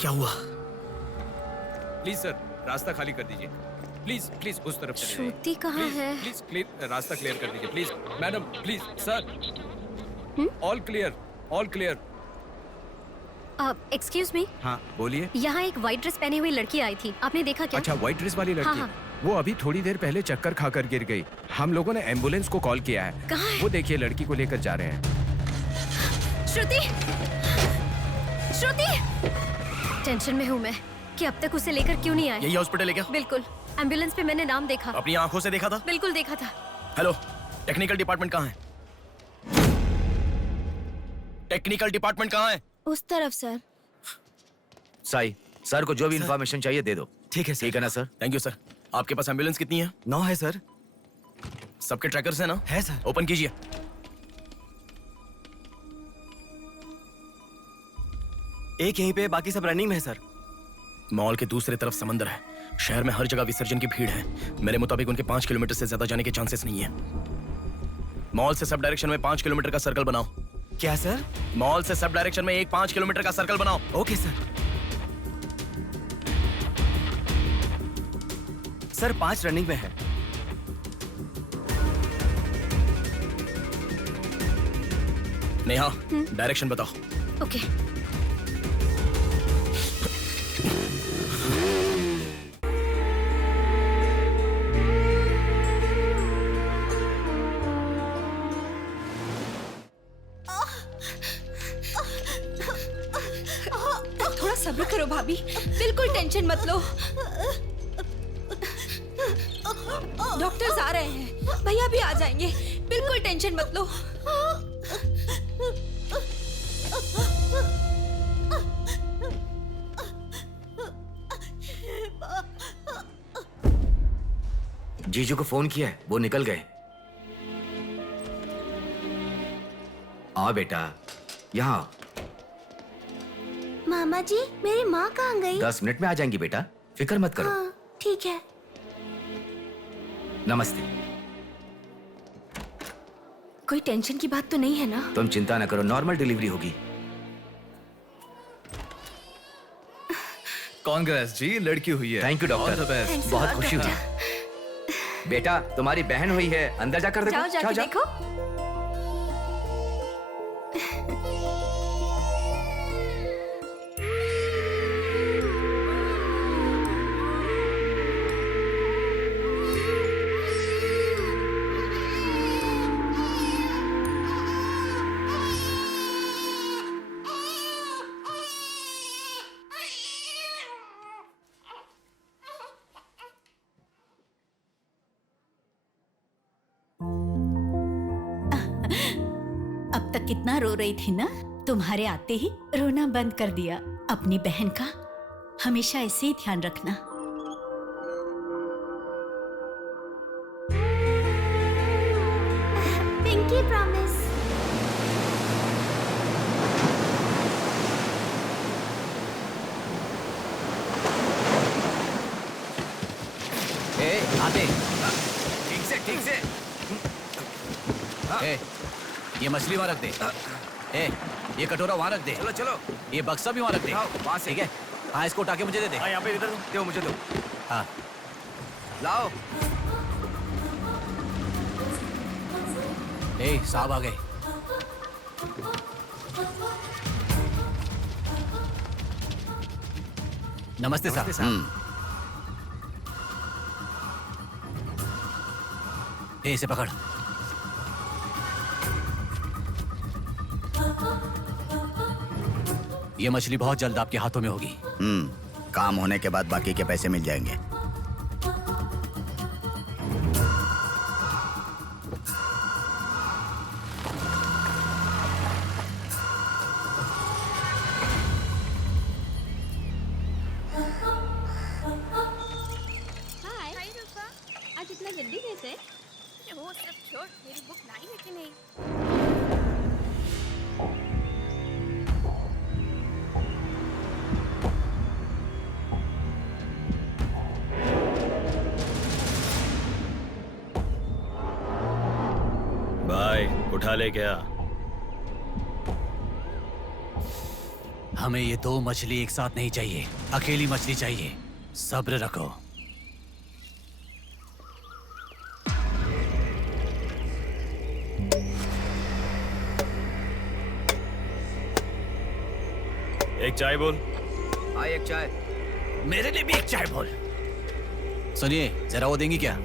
क्या हुआ? Please sir, रास्ता खाली कर दीजिए। प्लीज प्लीज उस तरफ चले जाइए। श्रुति कहाँ है? प्लीज क्लियर, रास्ता क्लियर कर दीजिए please. Madam please sir, all clear, all clear. Excuse me, हाँ बोलिए। यहाँ एक व्हाइट ड्रेस पहनी हुई लड़की आई थी, आपने देखा क्या? अच्छा, व्हाइट ड्रेस वाली लड़की? हाँ। वो अभी थोड़ी देर पहले चक्कर खाकर गिर गई। हम लोगों ने एम्बुलेंस को कॉल किया है। कहाँ है? वो देखिए लड़की को लेकर जा रहे हैं। श्रुति, श्रुति! टेंशन में हूँ मैं कि अब तक उसे लेकर क्यों नहीं आए। यही हॉस्पिटल है क्या? बिल्कुल, एम्बुलेंस पे मैंने नाम देखा। अपनी आंखों से देखा था? बिल्कुल देखा था। हेलो, टेक्निकल डिपार्टमेंट कहाँ है? टेक्निकल डिपार्टमेंट कहाँ है? उस तरफ सर। साई, सर को जो भी इंफॉर्मेशन चाहिए दे दो। ठीक है सर। ठीक है ना सर? Thank you sir. आपके पास एम्बुलेंस कितनी है? 9 है सर। सबके ट्रैकर्स है ना? है सर। ओपन कीजिए। एक यहीं पे, बाकी सब रनिंग में है सर। मॉल के दूसरी तरफ समंदर है। शहर में हर जगह विसर्जन की भीड़ है। मेरे मुताबिक उनके 5 किलोमीटर से ज्यादा जाने के चांसेस नहीं है। मॉल से सब डायरेक्शन में 5 किलोमीटर का सर्कल बनाओ। क्या सर? मॉल से सब डायरेक्शन में एक 5 किलोमीटर का सर्कल बनाओ। Okay sir. सर 5 रनिंग में है। नेहा, डायरेक्शन बताओ। ओके। थोड़ा सब्र करो भाभी, बिल्कुल टेंशन मत लो। डॉक्टर्स आ रहे हैं, भैया भी आ जाएंगे, बिल्कुल टेंशन मत लो। जीजू को फोन किया है, वो निकल गए। आओ बेटा, यहाँ आओ। मामा जी, मेरी माँ कहाँ गई? 10 मिनट में आ जाएंगी बेटा, फिक्र मत करो। हाँ, ठीक है। नमस्ते। कोई टेंशन की बात तो नहीं है ना? तुम चिंता न करो, नॉर्मल डिलीवरी होगी। कांग्रेस जी, लड़की हुई है। Thank you All the doctor, best। बहुत खुशी हुई। बेटा, तुम्हारी बहन हुई है, अंदर जाकर देखो। जाओ जाके देखो। अब तक कितना रो रही थी ना, तुम्हारे आते ही रोना बंद कर दिया। अपनी बहन का हमेशा ऐसे ही ध्यान रखना। Pinky promise. आते। ठीक से। ये मछली वहाँ रख दे। ये कटोरा वहाँ रख दे। चलो। ये बक्सा भी वहाँ रख दे। वहाँ से। ठीक है। हाँ, इसको उठा के मुझे दे दे। यहाँ पे इधर दो, मुझे दो। हाँ। लाओ। साहब आ गए। नमस्ते साहब। इसे पकड़। ये मछली बहुत जल्द आपके हाथों में होगी। काम होने के बाद बाकी के पैसे मिल जाएंगे। आज इतना जल्दी कैसे? वो सब छोड़, मेरी बुक लाई है कि नहीं? भाई उठा ले क्या? हमें ये दो मछली एक साथ नहीं चाहिए, अकेली मछली चाहिए। सब्र रखो। एक चाय बोल। हाँ एक चाय। मेरे लिए भी एक चाय बोल। सुनिए, जरा वो देंगी क्या?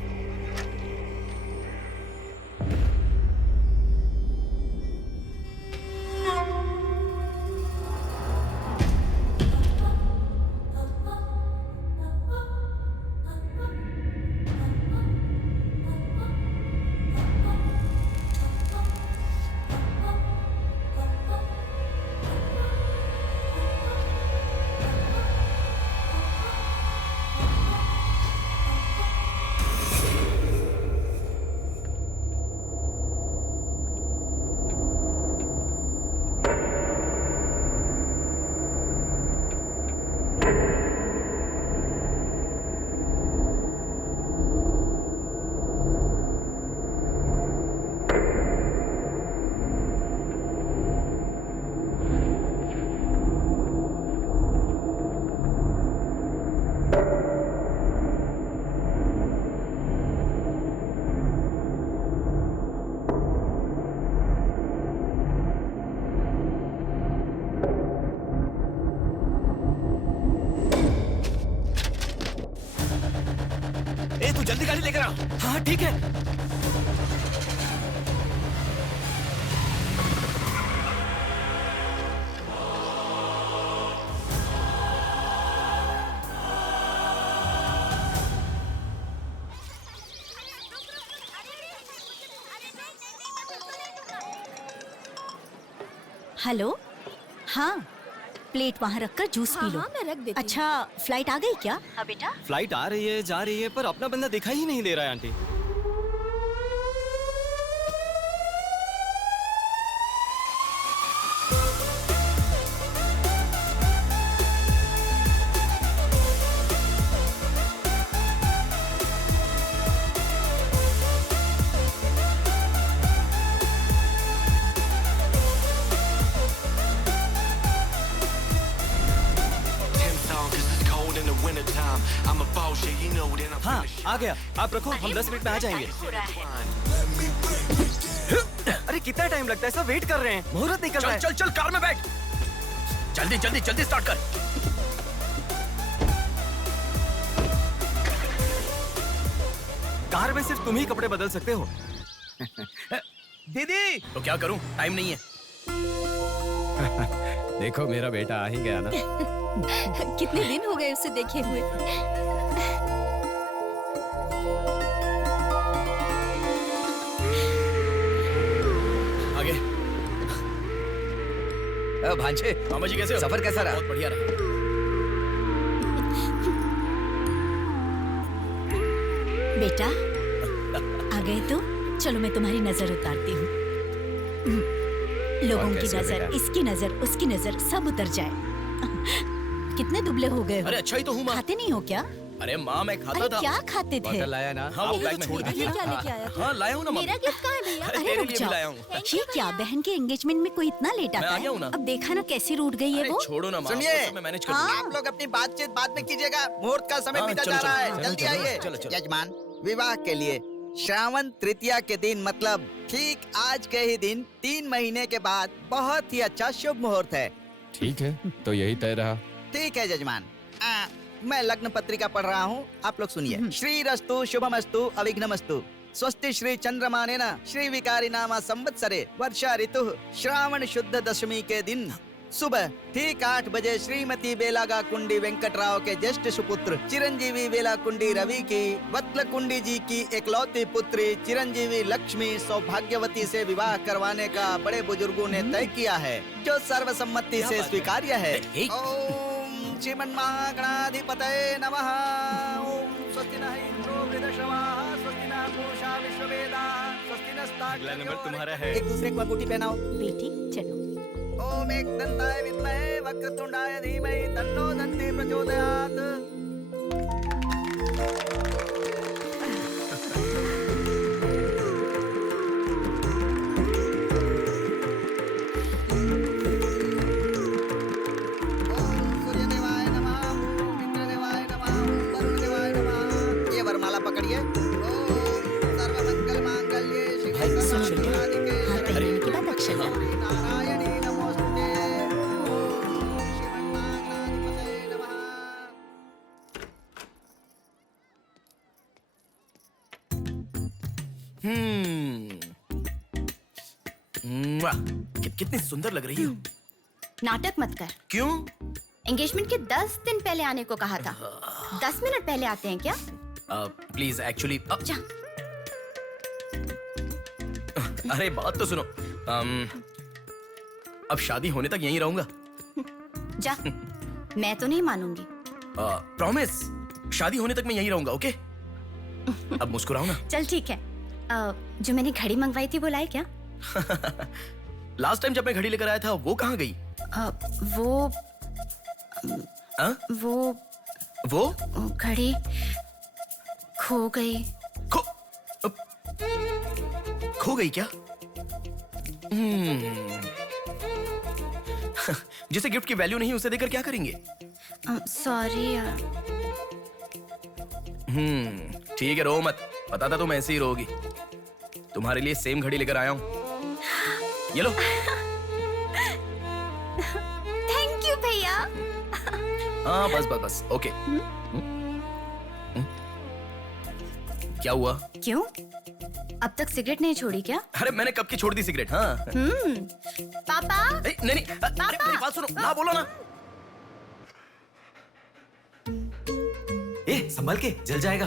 ए तू जल्दी गाड़ी लेकर आ। हाँ ठीक है। हेलो। हाँ, प्लेट वहाँ रखकर जूस पी लो। हाँ, मैं रख देती हूँ। अच्छा, फ्लाइट आ गई क्या? हाँ बेटा। फ्लाइट आ रही है, जा रही है, पर अपना बंदा दिखाई ही नहीं दे रहा है आंटी। हाँ आ गया, आप रखो, हम 10 मिनट में आ जाएंगे। अरे कितना टाइम लगता है, सब वेट कर रहे हैं, मुहूर्त निकल रहा है। चल चल कार में बैठ। जल्दी जल्दी जल्दी स्टार्ट कर। कार में सिर्फ तुम ही कपड़े बदल सकते हो। दीदी तो क्या करूं, टाइम नहीं है। देखो मेरा बेटा आ ही गया ना। कितने दिन हो गए उसे देखे हुए। आगे। भांजे, मामा जी कैसे हो? सफर कैसा रहा? बहुत बढ़िया रहा। बेटा, आ गए तो चलो मैं तुम्हारी नजर उतारती हूँ। लोगों की कैसे नजर, बेटा? इसकी नजर, उसकी नजर, सब उतर जाए। कितने दुबले हो गए हो? अरे अच्छा ही तो हूँ माँ। खाते नहीं हो क्या? अरे माँ मैं खाता अरे था। क्या खाते थे? बॉटल लाया ना? हाँ वो ये बैग में छोड़ छोड़ दीजिए, क्या लेके आया तू? हाँ लाया हूँ ना मेरा माँ। गिफ्ट कहाँ है भैया? अरे अरे तेरे रुक लिए भी जाओ। लाया हूँ। ये क्या, बहन के एंगेजमेंट में कोई इतना लेट मैं आता आ है? गया हूँ ना। अब देखा ना कैसी रूठ गई है अरे वो। छोड़ो ना माँ, सुनिए। वो सब मैं मैनेज कर हाँ। दूंगा। आप लोग अपनी बातचीत बाद में कीजिएगा, मुहूर्त का समय हाँ, बीता चलो, जा रहा चलो, है। चलो, जल्दी चलो, आइए। चलो, चलो। यजमान, विवाह के लिए श्रावण तृतीया के दिन, मतलब ठीक आज के ही दिन 3 महीने के बाद बहुत ही अच्छा शुभ मुहूर्त है। ठीक है, तो यही तय रहा। ठीक है यजमान। मैं लग्न पत्रिका पढ़ रहा हूँ, आप लोग सुनिए। श्री रस्तु शुभमस्तु अविघ्नमस्तु स्वस्ति श्री चंद्रमानेन श्री विकारी नामा संवत्सरे वर्षा ऋतु श्रावण शुद्ध दशमी के दिन सुबह ठीक 8 बजे श्रीमती बेलागा कुंडी वेंकटराव के ज्येष्ठ सुपुत्र चिरंजीवी बेला कुंडी रवि की वत्ल कुंडी जी की एकलौती पुत्री चिरंजीवी लक्ष्मी सौभाग्यवती से विवाह करवाने का बड़े बुजुर्गों ने तय किया है, जो सर्वसम्मति से स्वीकार्य है। ओम श्रीमन्महागणाधिपतये नमः। ओम स्वस्ति नः इंद्रो वृद्धश्रवाः स्वस्ति नः पूषा विश्ववेदाः स्वस्ति नस्तार्क्ष्यो। अगला नंबर तुम्हारा है। एक दूसरे को अंगूठी पहनाओ। बेटी चलो। ओम एकदंताय विद्महे वक्रतुंडाय धीमहि तन्नो दन्ति प्रचोदयात्। नारायणी नमोस्तुते। ओम श्रीमन्नारायणाधिपतये नमः। कितनी सुंदर लग रही हो। नाटक मत कर। क्यों? एंगेजमेंट के 10 दिन पहले आने को कहा था। 10 मिनट पहले आते हैं क्या? प्लीज एक्चुअली जा। अरे बात तो सुनो। अब शादी होने तक यहीं रहूंगा। जा। मैं तो नहीं मानूंगी। प्रॉमिस, शादी होने तक मैं यहीं रहूंगा। ओके? अब मुस्कुराओ ना। चल ठीक है। जो मैंने घड़ी मंगवाई थी वो लाए क्या? लास्ट टाइम जब मैं घड़ी लेकर आया था वो कहाँ गई? वो घड़ी खो गई। खो गई क्या? जिसे गिफ्ट की वैल्यू नहीं उसे देकर क्या करेंगे? सॉरी यार। ठीक है, रो मत। पता था तुम ऐसे ही रोगी। तुम्हारे लिए सेम घड़ी लेकर आया हूँ। ये लो। थैंक यू भैया। हाँ बस ओके। क्या हुआ? क्यों? अब तक सिगरेट नहीं छोड़ी क्या? अरे मैंने कब की छोड़ दी सिगरेट। हाँ। पापा। नहीं अरे मेरी बात सुनो ना, बोलो ना। संभल के, जल जाएगा।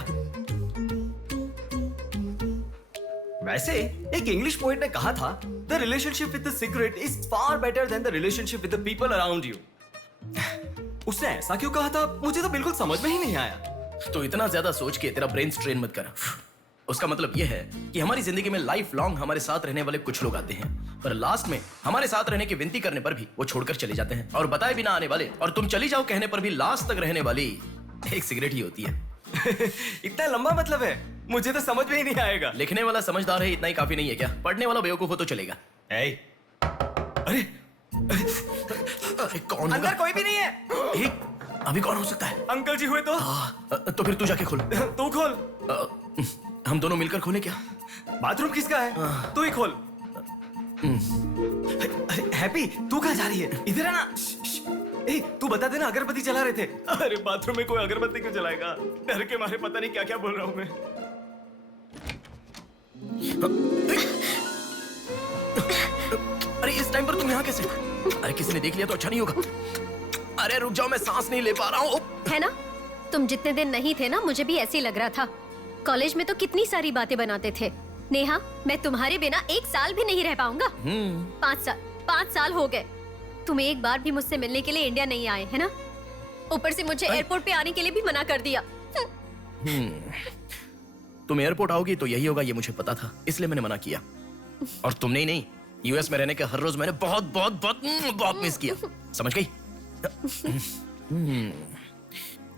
वैसे एक इंग्लिश पोएट ने कहा था, the relationship with the cigarette is far better than the relationship with the people around you. उसने ऐसा क्यों कहा था मुझे तो बिल्कुल समझ में ही नहीं आया। तो इतना ज्यादा सोच के तेरा ब्रेन स्ट्रेन मत कर। उसका मतलब यह है कि हमारी जिंदगी में लाइफ लॉन्ग हमारे साथ रहने वाले कुछ लोग आते हैं, पर लास्ट में हमारे साथ रहने की विनती करने पर भी वो छोड़कर चले जाते हैं, और बताए बिना आने वाले और तुम चली जाओ कहने पर भी लास्ट तक रहने वाली एक सिगरेट ही होती है। इतना लंबा मतलब है, मुझे तो समझ में ही नहीं आएगा। लिखने वाला समझदार है इतना ही काफी नहीं है क्या? पढ़ने वाला बेवकूफ हो तो चलेगा। अरे कौन अंदर कोई भी नहीं है। अभी कौन हो सकता है? अंकल जी हुए तो? तो फिर तू जाके खोल। तू खोल। हम दोनों मिलकर खोले क्या? बाथरूम किसका है? तू ही खोल। हैप्पी, तू कहाँ जा रही है? इधर है ना। तू बता देना, अगरबत्ती जला रहे थे। अरे बाथरूम में कोई अगरबत्ती क्यों जलाएगा? डर के मारे पता नहीं क्या क्या बोल रहा हूँ मैं। अरे इस टाइम पर तुम यहाँ कैसे? अरे किसी ने देख लिया तो अच्छा नहीं होगा। अरे रुक जाओ, मैं सांस नहीं ले पा रहा हूँ। है ना, तुम जितने दिन नहीं थे ना मुझे भी ऐसे ही लग रहा था। कॉलेज में तो कितनी सारी बातें बनाते थे। नेहा, मैं तुम्हारे बिना 1 साल भी नहीं रह पाऊंगा। 5 साल हो गए। तुम एक बार भी मुझसे मिलने के लिए इंडिया नहीं आए, है ना? ऊपर से मुझे एयरपोर्ट पे आने के लिए भी मना कर दिया। तुम एयरपोर्ट आओगी तो यही होगा, ये मुझे पता था, इसलिए मैंने मना किया। और तुमने ही नहीं, यूएस में रहने के हर रोज मैंने बहुत बहुत बहुत बहुत मिस किया। समझ गई?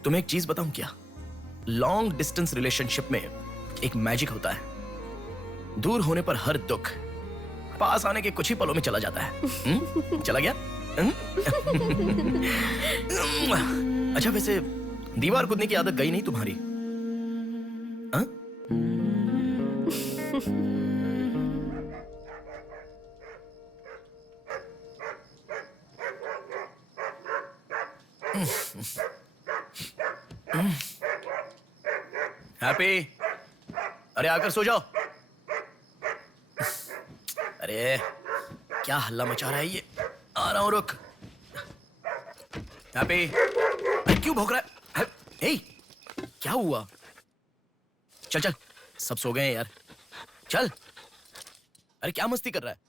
तुम्हें एक चीज बताऊं क्या? लॉन्ग डिस्टेंस रिलेशनशिप में एक मैजिक होता है। दूर होने पर हर दुख पास आने के कुछ ही पलों में चला जाता है। चला गया? अच्छा वैसे दीवार कूदने की आदत गई नहीं तुम्हारी? हाँ? हैप्पी, अरे आकर सो जाओ। अरे क्या हल्ला मचा रहा है ये? आ रहा हूं, रुक। हैप्पी, अरे क्यों भौंक रहा है? हे, क्या हुआ? चल चल, सब सो गए हैं यार, चल। अरे क्या मस्ती कर रहा है?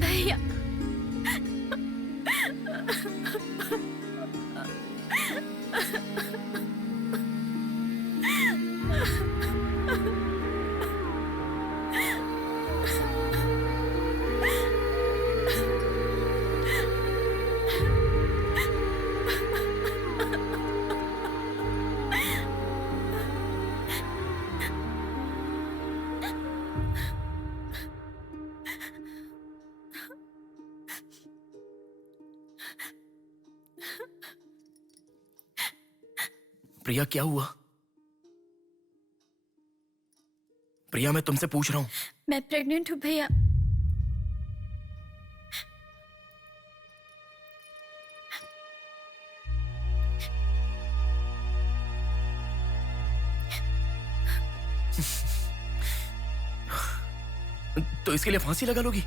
भैया, प्रिया क्या हुआ? प्रिया मैं तुमसे पूछ रहा हूं। मैं प्रेग्नेंट हूँ भैया। तो इसके लिए फांसी लगा लोगी?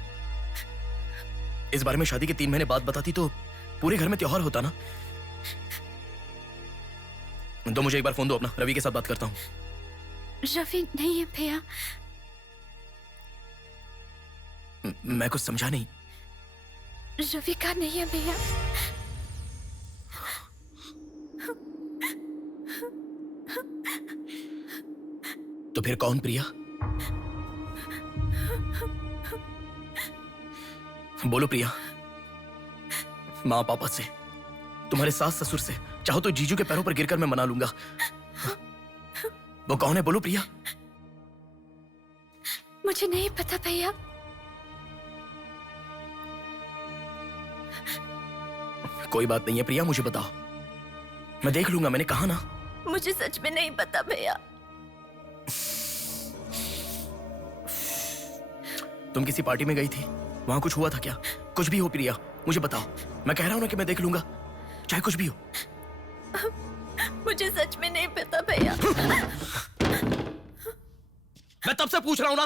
इस बारे में शादी के 3 महीने बाद बताती तो पूरे घर में त्योहार होता ना। तो मुझे एक बार फोन दो अपना, रवि के साथ बात करता हूं। रवि नहीं है भैया। मैं कुछ समझा नहीं। रवि का नहीं है भैया। तो फिर कौन प्रिया? बोलो प्रिया। माँ पापा से, तुम्हारे सास ससुर से, चाहो तो जीजू के पैरों पर गिरकर मैं मना लूंगा। वो कौन है बोलो प्रिया। मुझे नहीं पता भैया। कोई बात नहीं है प्रिया, मुझे बताओ, मैं देख लूंगा, मैंने कहा ना। मुझे सच में नहीं पता भैया। तुम किसी पार्टी में गई थी, वहां कुछ हुआ था क्या? कुछ भी हो प्रिया, मुझे बताओ। मैं कह रहा हूं ना कि मैं देख लूंगा, चाहे कुछ भी हो। मुझे सच में नहीं पता भैया। मैं तब से पूछ रहा हूं ना,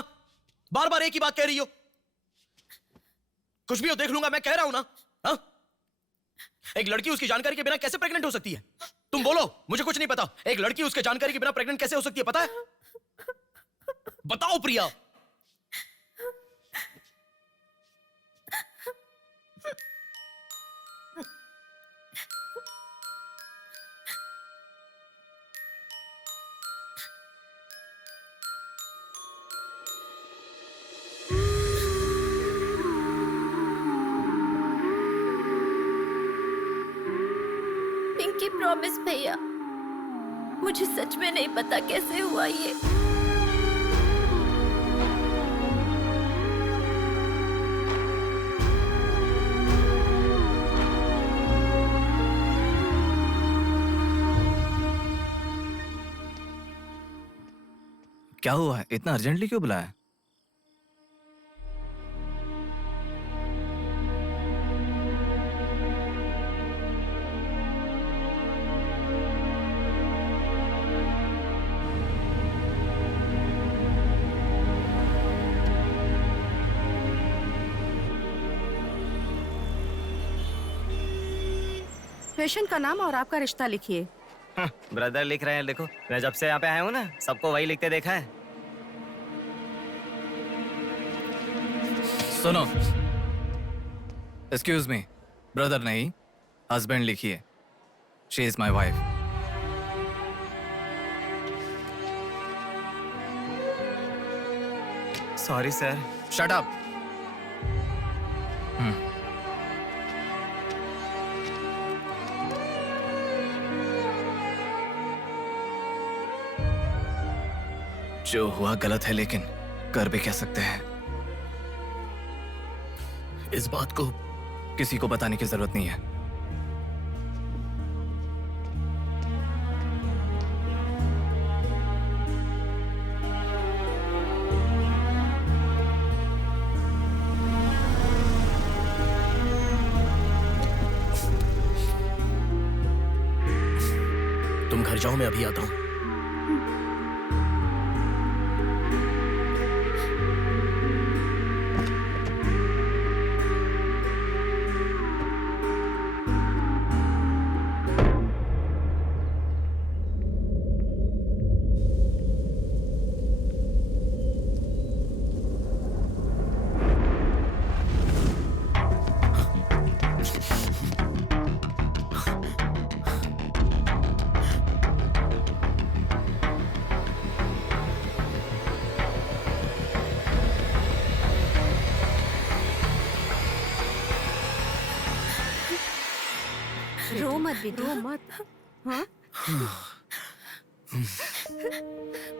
बार बार एक ही बात कह रही हो। कुछ भी हो देख लूंगा, मैं कह रहा हूं ना। हा? एक लड़की उसकी जानकारी के बिना कैसे प्रेग्नेंट हो सकती है? तुम बोलो, मुझे कुछ नहीं पता। एक लड़की उसके जानकारी के बिना प्रेग्नेंट कैसे हो सकती है, पता है? बताओ प्रिया। पिंकी प्रॉमिस भैया, मुझे सच में नहीं पता कैसे हुआ ये। क्या हुआ है? इतना अर्जेंटली क्यों बुलाया? पेशेंट का नाम और आपका रिश्ता लिखिए। ब्रदर लिख रहे हैं, देखो। मैं जब से यहाँ पे आया हूँ ना, सबको वही लिखते देखा है। सुनो, एक्सक्यूज मी, ब्रदर नहीं, हस्बैंड लिखिए। She is my wife. Sorry sir. Shut up. जो हुआ गलत है, लेकिन कर भी क्या सकते हैं। इस बात को किसी को बताने की जरूरत नहीं है। तुम घर जाओ, मैं अभी आता हूं। रो मत बेटा, रो मत। हाँ?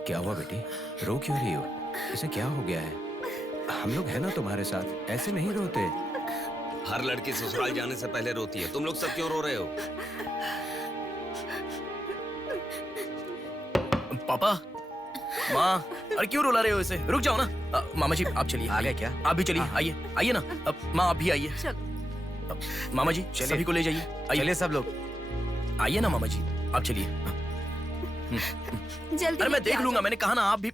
क्या हुआ बेटी? रो क्यों रही हो? इसे क्या हो गया है? हम लोग हैं ना तुम्हारे साथ, ऐसे नहीं रोते। हर लड़की ससुराल जाने से पहले रोती है, तुम लोग सब क्यों रो रहे हो? पापा, माँ, अरे क्यों रुला रहे हो इसे? रुक जाओ ना। मामा जी आप चलिए। आ गए क्या? आप भी चलिए, आइए आइए ना। माँ आप भी आइए। मामा जी सभी को ले जाइए। चलिए सब लोग। आइए ना मामा जी, आप चलिए। जल्दी अरे मैं लेके देख आ लूंगा, जाओ। मैंने कहा ना आप भी।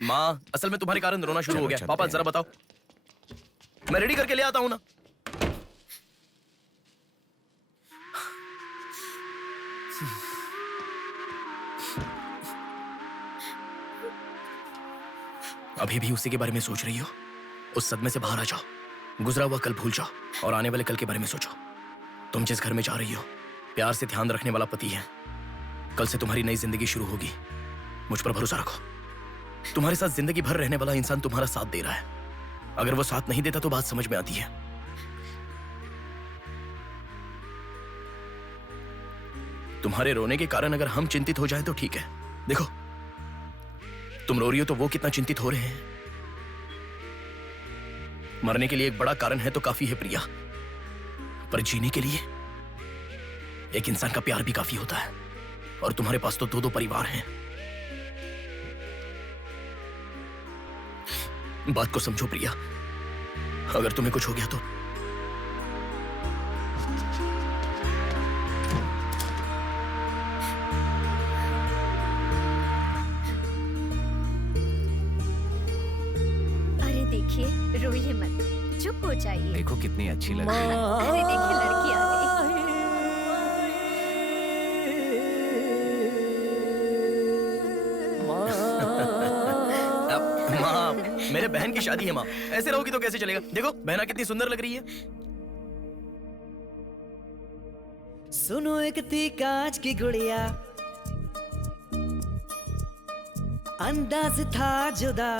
माँ असल में तुम्हारे कारण रोना शुरू हो गया। पापा जरा बताओ, मैं रेडी करके ले आता हूँ ना। अभी भी उसी के बारे में सोच रही हो? उस सदमे से बाहर आ जाओ, गुजरा हुआ कल भूल जाओ और आने वाले कल के बारे में सोचो। तुम जिस घर में जा रही हो, प्यार से ध्यान रखने वाला पति है। कल से तुम्हारी नई जिंदगी शुरू होगी, मुझ पर भरोसा रखो। तुम्हारे साथ जिंदगी भर रहने वाला इंसान तुम्हारा साथ दे रहा है। अगर वो साथ नहीं देता तो बात समझ में आती है। तुम्हारे रोने के कारण अगर हम चिंतित हो जाएं तो ठीक है। देखो तुम रो रही हो तो वो कितना चिंतित हो रहे हैं। मरने के लिए एक बड़ा कारण है तो काफी है प्रिया, पर जीने के लिए एक इंसान का प्यार भी काफी होता है। और तुम्हारे पास तो 2-2 परिवार हैं। बात को समझो प्रिया, अगर तुम्हें कुछ हो गया तो अरे देखिए, रोइए मत, चुप हो जाइए। देखो कितनी अच्छी लग रही है। अरे देखिए लड़की आ गई। माँ, मेरे बहन की शादी है माँ, ऐसे रहोगी तो कैसे चलेगा? देखो बहना कितनी सुंदर लग रही है। सुनो एक थी कांच की गुड़िया, अंदाज था जुदा।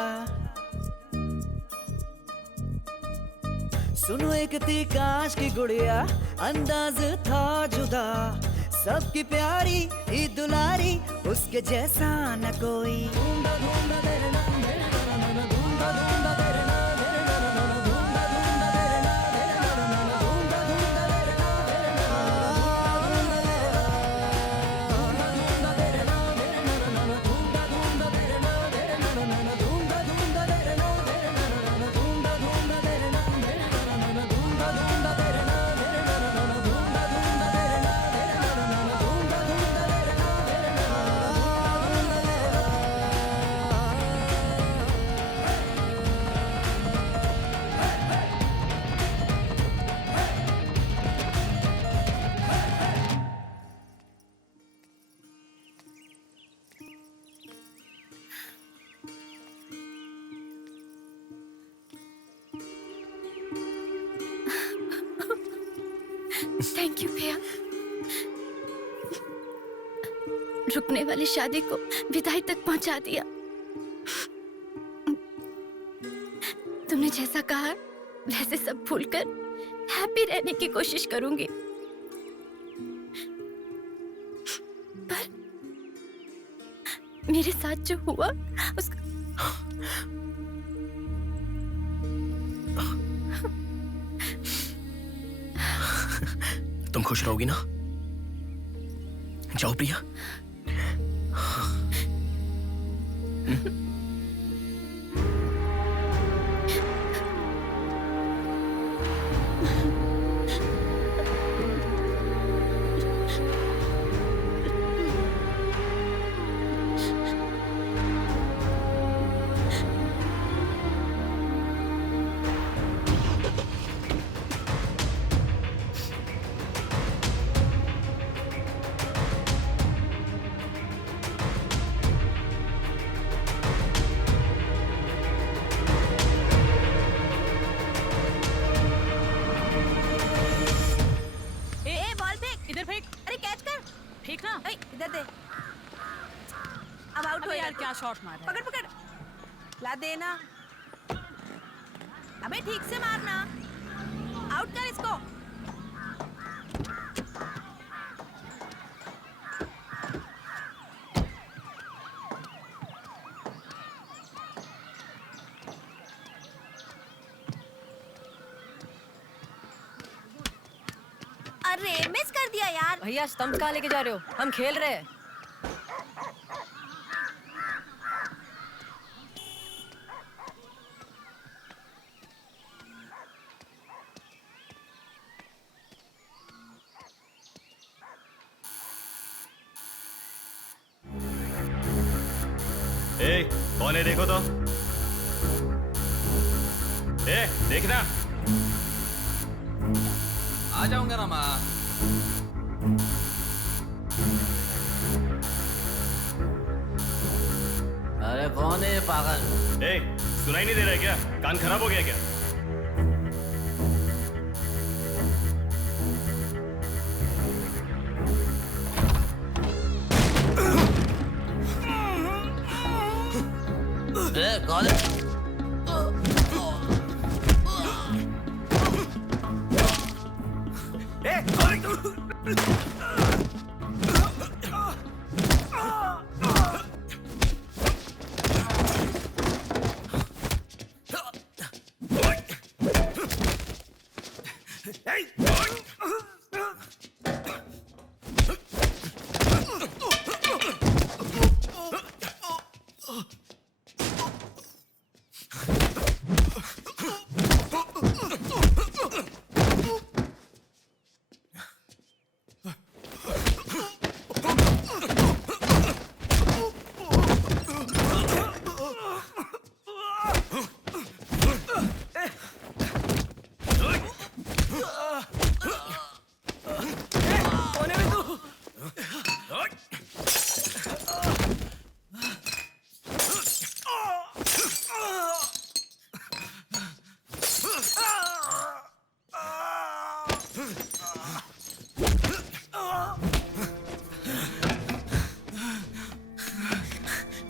सुनो एक थी कांच की गुड़िया, अंदाज था जुदा। सबकी प्यारी ही दुलारी, उसके जैसा न कोई। थैंक यू भैया, रुकने वाली शादी को विदाई तक पहुंचा दिया। तुमने जैसा कहा वैसे सब भूलकर हैप्पी रहने की कोशिश करूंगी। पर मेरे साथ जो हुआ उसका तुम खुश रहोगी ना? जाओ प्रिया। अब आउट हो यार, क्या शॉट मारा। पकड़ पकड़, ला देना। अबे ठीक से मारना, आउट कर इसको। अरे मिस कर दिया यार। भैया स्टंप कहाँ लेके जा रहे हो? हम खेल रहे हैं। कौन है देखो तो। देखना। आ जाऊंगा ना माँ। अरे कौन है ये पागल? सुनाई नहीं दे रहा है क्या? कान खराब हो गया क्या? कौन है?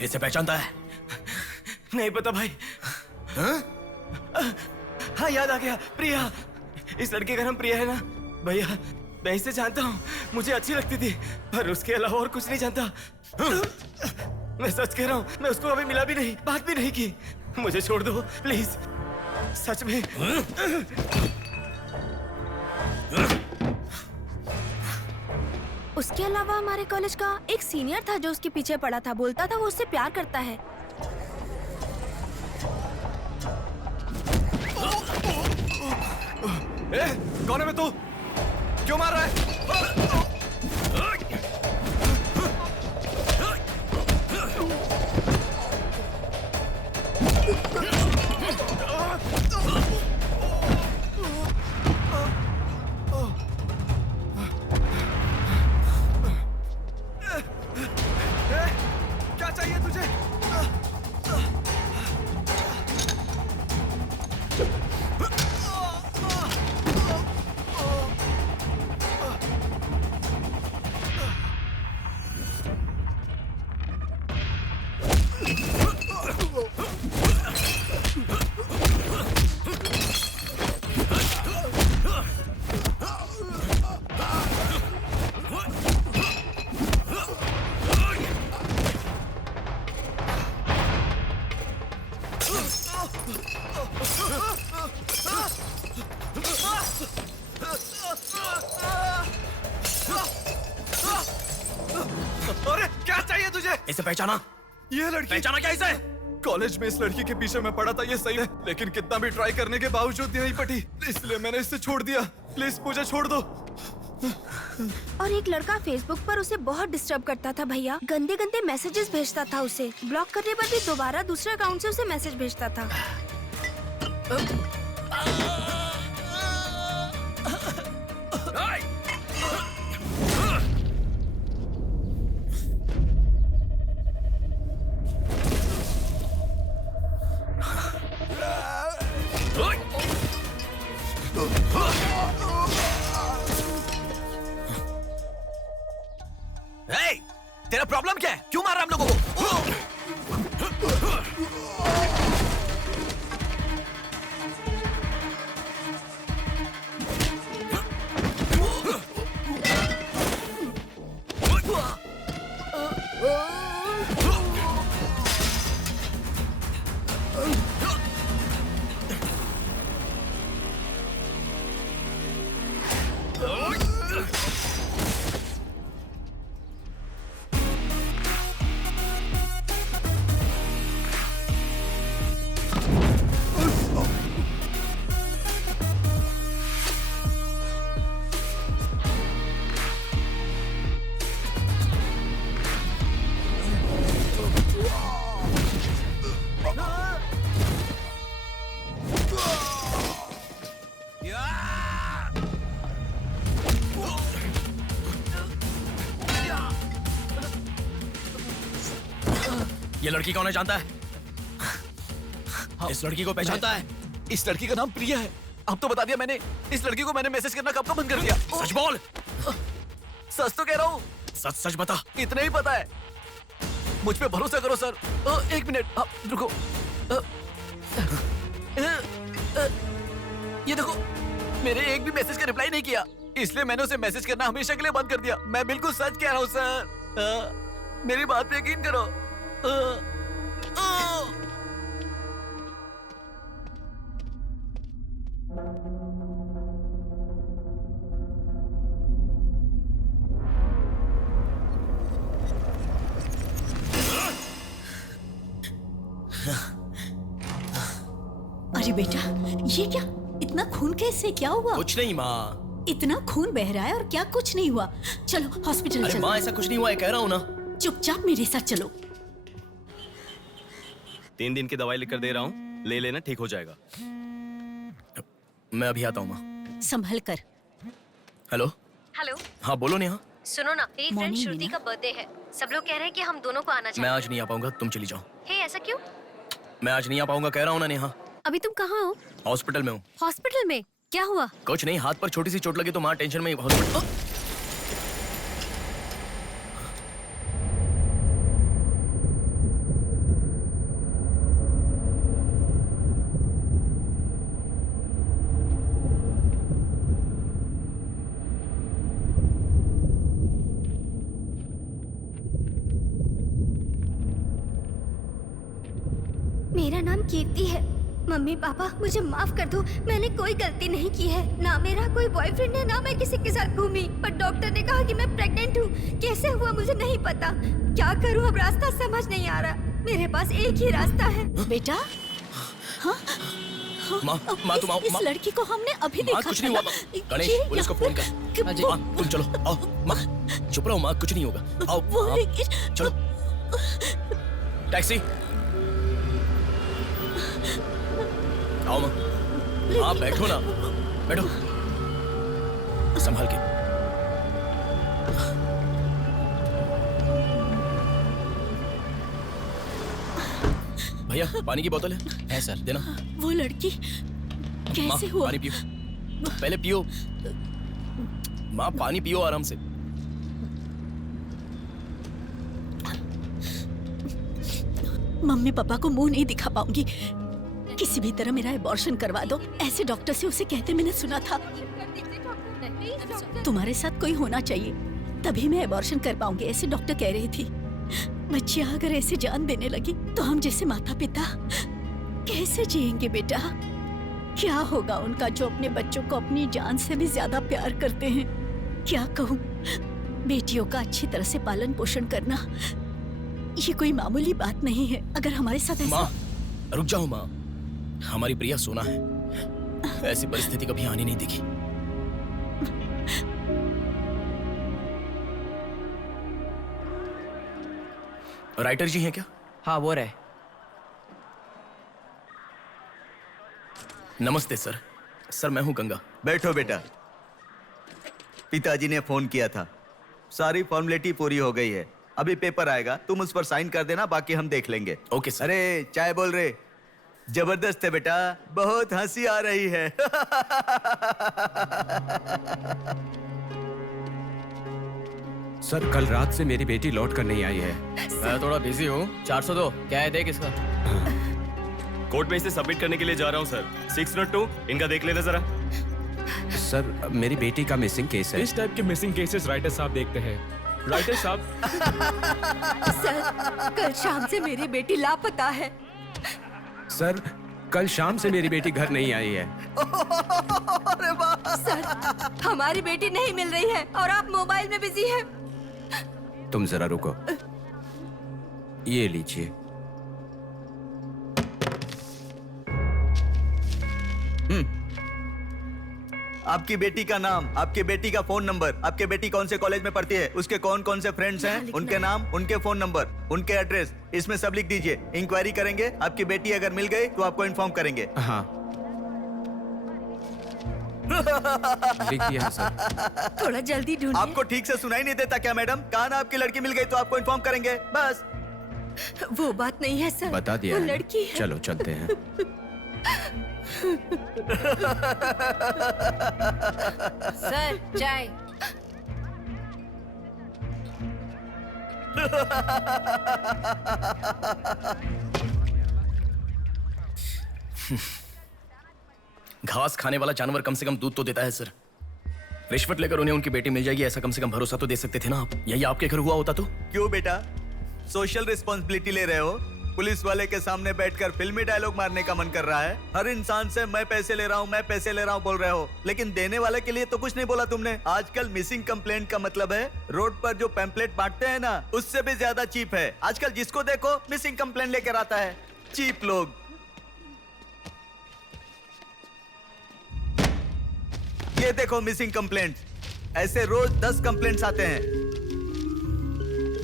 इसे पहचानता है? नहीं पता भाई। हाँ याद आ गया, प्रिया। इस लड़के का नाम प्रिया है ना भैया? मैं इसे जानता हूँ, मुझे अच्छी लगती थी, पर उसके अलावा और कुछ नहीं जानता। मैं सच कह रहा हूँ, मैं उसको अभी मिला भी नहीं, बात भी नहीं की। मुझे छोड़ दो प्लीज, सच में। उसके अलावा हमारे कॉलेज का एक सीनियर था जो उसके पीछे पड़ा था, बोलता था वो उससे प्यार करता है। कौन है बे तू? क्यों मार रहा है? क्या चाहिए तुझे? अरे क्या चाहिए तुझे? इसे पहचाना? ये लड़की पहचाना क्या इसे? कॉलेज में इस लड़की के पीछे मैं पड़ा था, ये सही है, लेकिन कितना भी ट्राई करने के बावजूद नहीं पटी, इसलिए मैंने इसे छोड़ दिया। प्लीज मुझे छोड़ दो। और एक लड़का फेसबुक पर उसे बहुत डिस्टर्ब करता था भैया, गंदे गंदे मैसेजेस भेजता था उसे। ब्लॉक करने पर भी दोबारा दूसरे अकाउंट से उसे मैसेज भेजता था। तेरा प्रॉब्लम क्या है? क्यों मार रहा है हम लोगों को? लड़की कौन है जानता है? इस लड़की को पहचानता है? इस लड़की का नाम प्रिया है। अब तो बता दिया मैंने। इस लड़की को मैंने मैसेज करना कब का बंद कर दिया। सच बोल। सच तो कह रहा हूँ। सच सच बता। इतना ही पता है। मुझ पे भरोसा करो सर। एक मिनट रुको। ये देखो, मेरे एक भी मैसेज का रिप्लाई नहीं किया, इसलिए मैंने उसे मैसेज करना हमेशा के लिए बंद कर दिया। मैं बिल्कुल सच कह रहा हूँ सर। मेरी बात पे यकीन करो। अरे बेटा, ये क्या? इतना खून कैसे? क्या हुआ? कुछ नहीं माँ। इतना खून बह रहा है और क्या कुछ नहीं हुआ? चलो हॉस्पिटल अरे चलो। माँ, ऐसा कुछ नहीं हुआ है, कह रहा हूँ ना। चुपचाप मेरे साथ चलो। 3 दिन की दवाई लिख कर दे रहा हूँ, ले लेना, ठीक हो जाएगा। मैं अभी आता हूँ माँ। संभल कर। हेलो। हेलो। हाँ बोलो नेहा। सुनो ना, मेरी फ्रेंड Morning, श्रुति मीना। का बर्थडे है। सब लोग कह रहे हैं कि हम दोनों को आना मैं चाहिए। आज नहीं आ पाऊंगा, तुम चली जाओ। हे, ऐसा क्यों? मैं आज नहीं आ पाऊंगा, कह रहा हूँ ना नेहा। अभी तुम कहाँ हो? हॉस्पिटल में हूँ। हॉस्पिटल में? क्या हुआ? कुछ नहीं, हाथ पर छोटी सी चोट लगी तो माँ टेंशन में हॉस्पिटल। मेरा नाम कीर्ति है। मम्मी पापा मुझे माफ कर दो, मैंने कोई गलती नहीं की है। ना मेरा कोई बॉयफ्रेंड है, ना मैं किसी के साथ घूमी। पर डॉक्टर ने कहा कि मैं प्रेग्नेंट हूँ। कैसे हुआ मुझे नहीं पता। क्या करूँ अब, रास्ता समझ नहीं आ रहा। मेरे पास एक ही रास्ता है। बेटा, हाँ? माँ, तुम आओ। इस लड़की को हमने अभी देखा। कुछ नहीं हुआ। गणेश, पुलिस को फोन कर। माँ, तुम चलो, आओ। माँ, चुप रहो माँ, कुछ नहीं होगा। आओ, चलो। टैक्सी। आओ माँ। हाँ बैठो ना, बैठो। संभाल के। भैया, पानी की बोतल है सर, देना। वो लड़की कैसे माँ, हुआ? पानी पियो, पहले पियो। माँ, पानी पियो आराम से। मम्मी पापा को मुंह नहीं दिखा पाऊंगी। किसी भी तरह मेरा एबॉर्शन करवा दो, ऐसे डॉक्टर से उसे कहते मैंने सुना था। तुम्हारे साथ कोई होना चाहिए, तभी मैं एबॉर्शन कर पाऊंगी, ऐसे डॉक्टर कह रही थी। बच्चियां अगर ऐसे जान देने लगी तो हम जैसे माता पिता कैसे जिएंगे बेटा? क्या होगा उनका जो अपने बच्चों को अपनी जान से भी ज्यादा प्यार करते हैं? क्या कहूँ, बेटियों का अच्छी तरह से पालन पोषण करना ये कोई मामूली बात नहीं है। अगर हमारे साथ ऐसा... माँ, रुक जाओ माँ, हमारी प्रिया सोना है, ऐसी परिस्थिति कभी आनी नहीं देखी। राइटर जी हैं क्या? हाँ वो रहे। नमस्ते सर। सर मैं हूँ गंगा। बैठो बेटा। पिताजी ने फोन किया था, सारी फॉर्मेलिटी पूरी हो गई है। अभी पेपर आएगा, तुम उस पर साइन कर देना, बाकी हम देख लेंगे। Okay sir. अरे चाय बोल रहे? जबरदस्त है बेटा, बहुत हंसी आ रही है। सर कल रात से मेरी बेटी लौट कर नहीं आई है। मैं थोड़ा बिजी हूँ। 402 क्या है, देख इसका। कोर्ट में इसे सबमिट करने के लिए जा रहा हूँ सर। 602 इनका देख लेना जरा। सर मेरी बेटी का मिसिंग केस है। इस टाइप के मिसिंग केसेस राइटर साहब देखते हैं। राइटर साहब। सर कल शाम से मेरी बेटी लापता है। सर कल शाम से मेरी बेटी घर नहीं आई है। सर हमारी बेटी नहीं मिल रही है और आप मोबाइल में बिजी हैं। तुम जरा रुको, ये लीजिए। आपकी बेटी का नाम, आपकी बेटी का फोन नंबर, आपकी बेटी कौन से कॉलेज में पढ़ती है, उसके कौन कौन से फ्रेंड्स हैं, उनके नाम, उनके फोन नंबर, उनके एड्रेस, इसमें सब लिख दीजिए। इंक्वायरी करेंगे, आपकी बेटी अगर मिल गई तो आपको इन्फॉर्म करेंगे। हाँ लिख दिया सर। थोड़ा जल्दी ढूंढिए। आपको ठीक से सुनाई नहीं देता क्या मैडम? कहा ना आपकी लड़की मिल गई तो आपको इन्फॉर्म करेंगे, बस। वो बात नहीं है सर। बता दिया वो है ना? लड़की है। चलो चलते हैं। सर चाय। घास खाने वाला जानवर कम से कम दूध तो देता है सर। रिश्वत लेकर उन्हें उनकी बेटी मिल जाएगी ऐसा कम से कम भरोसा तो दे सकते थे ना आप। यही आपके घर हुआ होता तो? क्यों बेटा, सोशल रिस्पॉन्सिबिलिटी ले रहे हो? पुलिस वाले के सामने बैठकर फिल्मी डायलॉग मारने का मन कर रहा है? हर इंसान से मैं पैसे ले रहा हूँ, मैं पैसे ले रहा हूँ बोल रहे हो, लेकिन देने वाले के लिए तो कुछ नहीं बोला तुमने। आजकल मिसिंग कंप्लेंट का मतलब है रोड पर जो पैम्पलेट बांटते हैं ना, उससे भी ज्यादा चीप है। आजकल जिसको देखो मिसिंग कंप्लेंट लेकर आता है। चीप लोग। ये देखो मिसिंग कंप्लेंट, ऐसे रोज 10 कंप्लेंट्स आते हैं।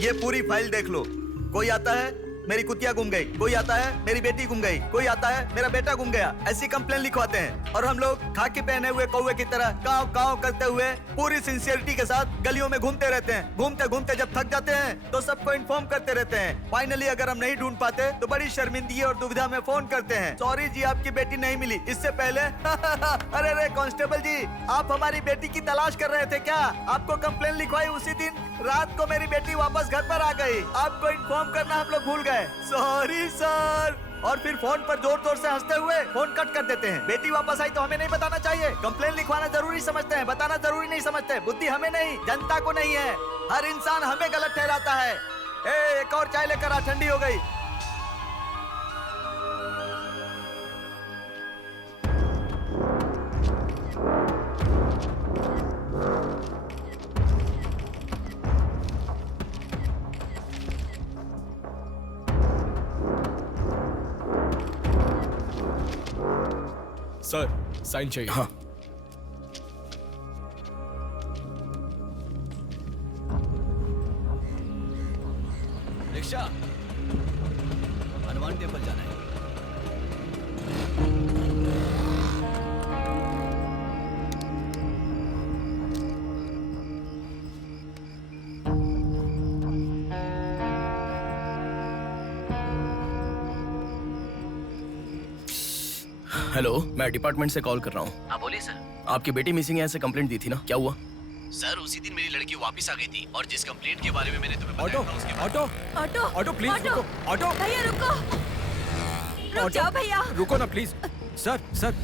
ये पूरी फाइल देख लो। कोई आता है मेरी कुतिया गुम गई, कोई आता है मेरी बेटी गुम गई, कोई आता है मेरा बेटा गुम गया। ऐसी कंप्लेंट लिखवाते हैं और हम लोग खाकी पहने हुए कौवे की तरह काव काव करते हुए पूरी सिंसियरिटी के साथ गलियों में घूमते रहते हैं। घूमते घूमते जब थक जाते हैं तो सबको इन्फॉर्म करते रहते हैं। फाइनली अगर हम नहीं ढूंढ पाते तो बड़ी शर्मिंदगी और दुविधा में फोन करते हैं, सॉरी जी आपकी बेटी नहीं मिली। इससे पहले अरे रे कांस्टेबल जी, आप हमारी बेटी की तलाश कर रहे थे क्या? आपको कंप्लेंट लिखवाई उसी दिन रात को मेरी बेटी वापस घर पर आ गई। आपको इन्फॉर्म करना हम लोग भूल गए, सॉरी सर। और फिर फोन पर जोर जोर से हंसते हुए फोन कट कर देते हैं। बेटी वापस आई तो हमें नहीं बताना चाहिए। कंप्लेंट लिखवाना जरूरी समझते हैं, बताना जरूरी नहीं समझते। बुद्धि हमें नहीं, जनता को नहीं है। हर इंसान हमें गलत ठहराता है। एक और चाय लेकर आ, ठंडी हो गई। सर साइन चाहिए। हाँ। रिक्शा, हनुमान टेम्पल जाना है। हेलो, मैं डिपार्टमेंट से कॉल कर रहा हूँ। हाँ बोलिए सर। आपकी बेटी मिसिंग है ऐसे कंप्लेंट दी थी ना, क्या हुआ? सर उसी दिन मेरी लड़की वापस आ गई थी और जिस कंप्लेंट के बारे में मैंने तुम्हें auto auto auto auto please रुको। ऑटो भैया रुको, रुक जाओ भैया। रुको ना प्लीज। सर सर,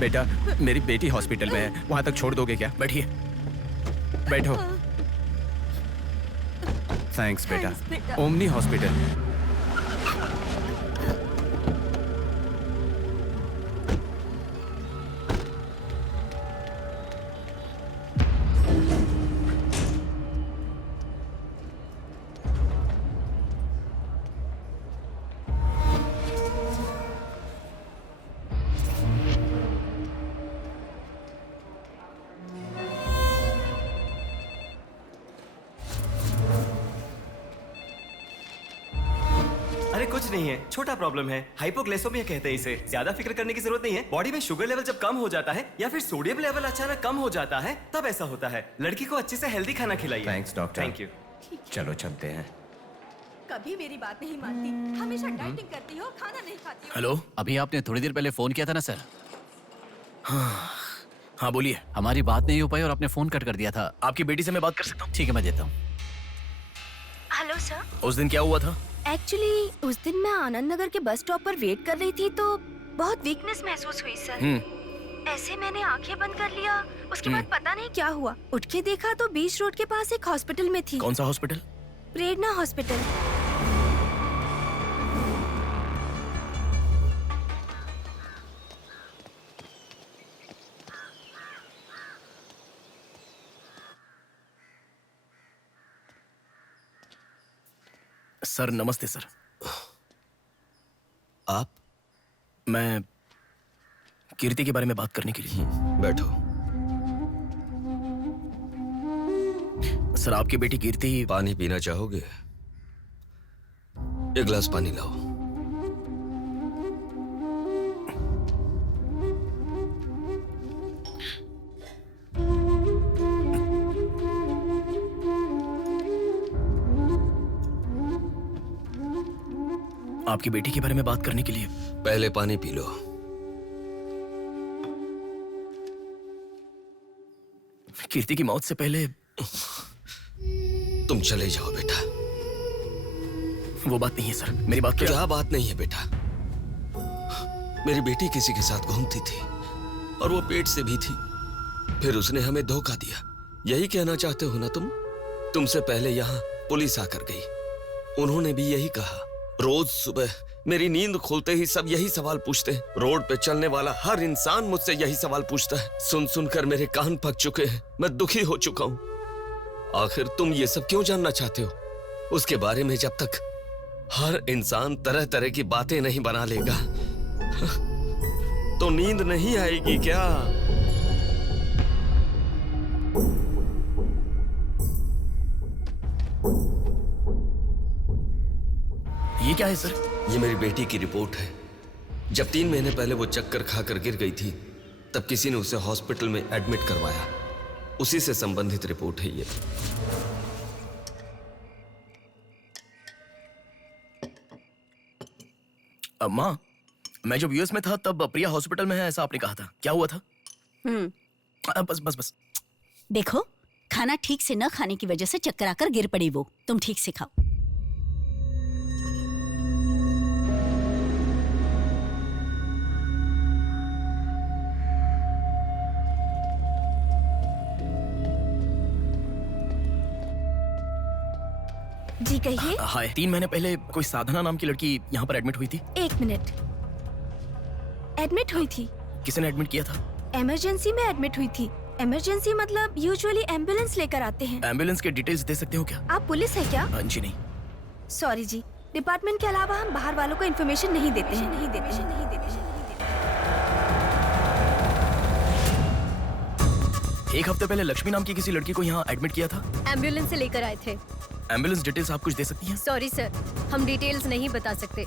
बेटा मेरी बेटी हॉस्पिटल में है, वहां तक छोड़ दोगे क्या? बैठिए। बैठो। थैंक्स बेटा। Omni hospital. अरे कुछ नहीं है, छोटा प्रॉब्लम है, हाइपोग्लाइसेमिया कहते हैं इसे। ज्यादा फिक्र करने की जरूरत नहीं है। बॉडी में शुगर लेवल जब कम हो जाता है या फिर सोडियम लेवल अचानक कम हो जाता है तब ऐसा होता है। लड़की को अच्छे से हेल्दी खाना खिलाइए। Thanks doctor. Thank you. चलो चलते हैं। कभी मेरी बात नहीं मानती, हमेशा डाइटिंग करती हो, खाना नहीं खाती हो। हेलो, अभी आपने थोड़ी देर पहले फोन किया था ना सर? हाँ बोलिए। हमारी बात नहीं हो पाई और आपने फोन कट कर दिया था। आपकी बेटी से मैं बात कर सकता हूँ? ठीक है, मैं देता हूँ। Hello sir. उस दिन क्या हुआ था? एक्चुअली उस दिन मैं आनंद नगर के बस स्टॉप पर वेट कर रही थी तो बहुत वीकनेस महसूस हुई सर। ऐसे मैंने आंखें बंद कर लिया। उसके बाद पता नहीं क्या हुआ, उठ के देखा तो बीच रोड के पास एक हॉस्पिटल में थी। कौन सा हॉस्पिटल? प्रेरणा हॉस्पिटल। सर नमस्ते सर। आप? मैं कीर्ति के बारे में बात करने के लिए। बैठो। सर आपकी बेटी कीर्ति। पानी पीना चाहोगे? एक गिलास पानी लाओ। आपकी बेटी के बारे में बात करने के लिए। पहले पानी पी लो। कीर्ति की मौत से पहले तुम चले जाओ बेटा। वो बात नहीं है सर, मेरी बात क्या बात नहीं है बेटा? मेरी बेटी किसी के साथ घूमती थी और वो पेट से भी थी, फिर उसने हमें धोखा दिया। यही कहना चाहते हो ना तुम? तुमसे पहले यहाँ पुलिस आकर गई, उन्होंने भी यही कहा। रोज सुबह मेरी नींद खुलते ही सब यही सवाल पूछते हैं। रोड पे चलने वाला हर इंसान मुझसे यही सवाल पूछता है। सुन सुनकर मेरे कान पक चुके हैं, मैं दुखी हो चुका हूँ। आखिर तुम ये सब क्यों जानना चाहते हो? उसके बारे में जब तक हर इंसान तरह तरह की बातें नहीं बना लेगा तो नींद नहीं आएगी क्या? ये क्या है सर? ये मेरी बेटी की रिपोर्ट है। जब 3 महीने पहले वो चक्कर खाकर गिर गई थी, तब किसी ने उसे हॉस्पिटल में एडमिट करवाया। उसी से संबंधित रिपोर्ट है ये। माँ, मैं जब यूएस में था तब प्रिया हॉस्पिटल में है ऐसा आपने कहा था, क्या हुआ था? बस बस बस। देखो, खाना ठीक से न खाने की वजह से चक्कर आकर गिर पड़ी वो। तुम ठीक से खाओ। जी कहिए। हाय। 3 महीने पहले कोई साधना नाम की लड़की यहाँ पर एडमिट हुई थी। 1 मिनट। एडमिट हुई थी? किसने एडमिट किया था? इमरजेंसी में एडमिट हुई थी। इमरजेंसी मतलब यूजुअली एम्बुलेंस लेकर आते हैं। एम्बुलेंस के डिटेल्स दे सकते हो क्या? आप पुलिस है क्या? जी नहीं। सॉरी जी, डिपार्टमेंट के अलावा हम बाहर वालों को इन्फॉर्मेशन नहीं देते हैं। एक हफ्ते पहले लक्ष्मी नाम की किसी लड़की को यहाँ एडमिट किया था। एम्बुलेंस से लेकर आए थे। एम्बुलेंस डिटेल्स आप कुछ दे सकती हैं? सॉरी सर, हम डिटेल्स नहीं बता सकते।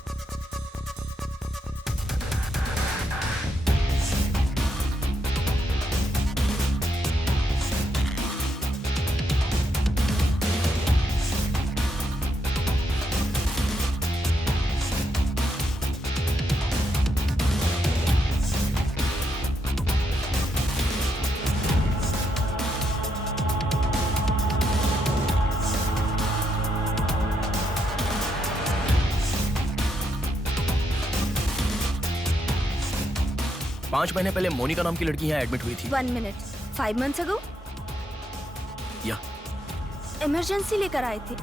पांच महीने पहले मोनिका नाम की लड़की यहाँ एडमिट हुई थी। 1 मिनट। 5 months ago? या इमरजेंसी लेकर आए थे।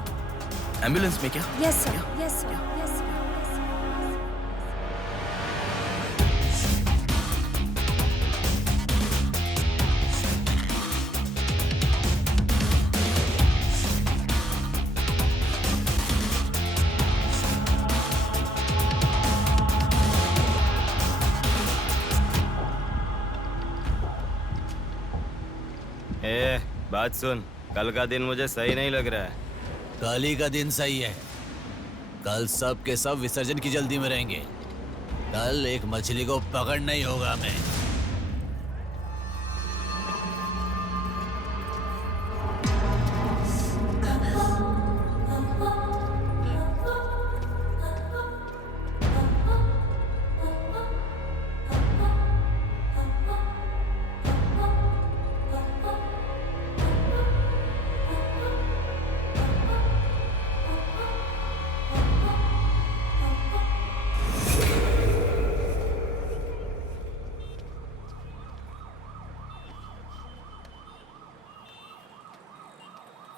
एम्बुलेंस में क्या? Yes sir, yes sir, yes sir. बात सुन, कल का दिन मुझे सही नहीं लग रहा है। कल ही का दिन सही है। कल सब के सब विसर्जन की जल्दी में रहेंगे। कल एक मछली को पकड़ना ही होगा हमें।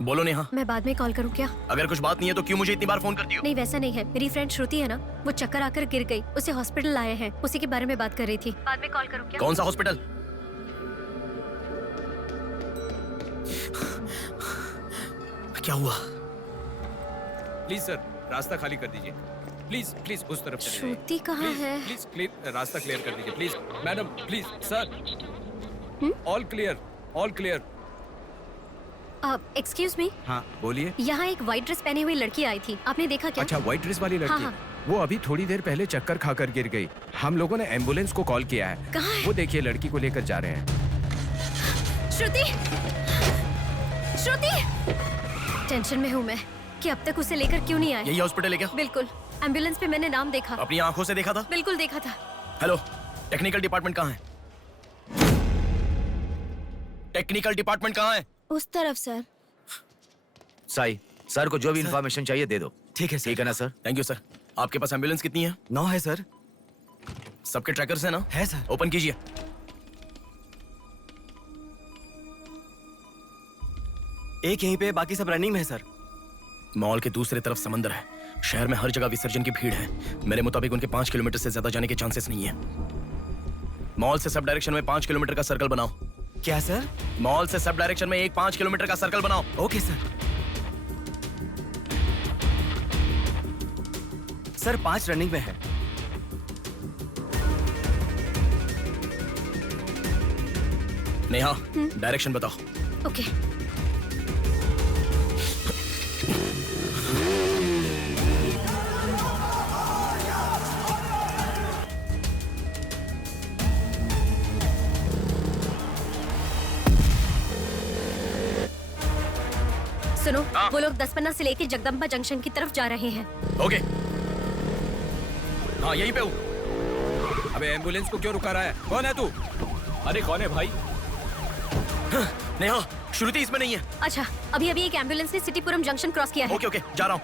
बोलो नेहा। मैं बाद में कॉल करूं क्या? अगर कुछ बात नहीं है तो क्यों मुझे इतनी बार फोन करती हो? नहीं वैसा नहीं है, मेरी फ्रेंड श्रुति है ना, वो चक्कर आकर गिर गई, उसे हॉस्पिटल लाए हैं, उसी के बारे में बात कर रही थी। बाद में कॉल करूं क्या? कौन सा हॉस्पिटल? क्या हुआ? प्लीज सर, रास्ता खाली कर दीजिए। प्लीज प्लीज उस तरफ चले जाइए। श्रुति कहाँ है? प्लीज क्लियर, रास्ता क्लियर कर दीजिए please. Madam please sir, all clear, all clear. Excuse me. हाँ बोलिए। यहाँ एक व्हाइट ड्रेस पहनी हुई लड़की आई थी, आपने देखा क्या? अच्छा, व्हाइट ड्रेस वाली लड़की। हाँ। वो अभी थोड़ी देर पहले चक्कर खाकर गिर गई। हम लोगों ने एम्बुलेंस को कॉल किया है। कहाँ है? वो देखिए लड़की को लेकर जा रहे हैं। श्रुति, श्रुति! टेंशन में हूँ मैं कि अब तक उसे लेकर क्यों नहीं आए। यही हॉस्पिटल है क्या? बिल्कुल। एम्बुलेंस पे मैंने नाम देखा। अपनी आंखों से देखा था? बिल्कुल देखा था। हेलो, टेक्निकल डिपार्टमेंट कहाँ है? टेक्निकल डिपार्टमेंट कहाँ है? उस तरफ सर। साई, सर को जो भी इंफॉर्मेशन चाहिए दे दो। ठीक है सर। ठीक है ना सर? Thank you sir. आपके पास एम्बुलेंस कितनी है? 9 है सर। सबके ट्रैकर्स है ना? है सर। ओपन कीजिए। एक यहीं पे, बाकी सब रनिंग में है सर। मॉल के दूसरे तरफ समंदर है। शहर में हर जगह विसर्जन की भीड़ है। मेरे मुताबिक उनके 5 किलोमीटर से ज्यादा जाने के चांसेस नहीं है। मॉल से सब डायरेक्शन में 5 किलोमीटर का सर्कल बनाओ। क्या सर? मॉल से सब डायरेक्शन में एक 5 किलोमीटर का सर्कल बनाओ। Okay sir. सर 5 रनिंग में है। नेहा, डायरेक्शन बताओ। ओके। सुनो, वो लोग 10 से लेके जगदम्बा जंक्शन की तरफ जा रहे हैं। ओके। हाँ, यहीं पे हूँ। अबे एम्बुलेंस को क्यों रुका रहा है? कौन है तू? अरे कौन है भाई? नेहा, श्रुति इसमें नहीं है। अच्छा, अभी एक एम्बुलेंस ने सिटीपुरम जंक्शन क्रॉस किया है। ओके, जा रहा हूँ।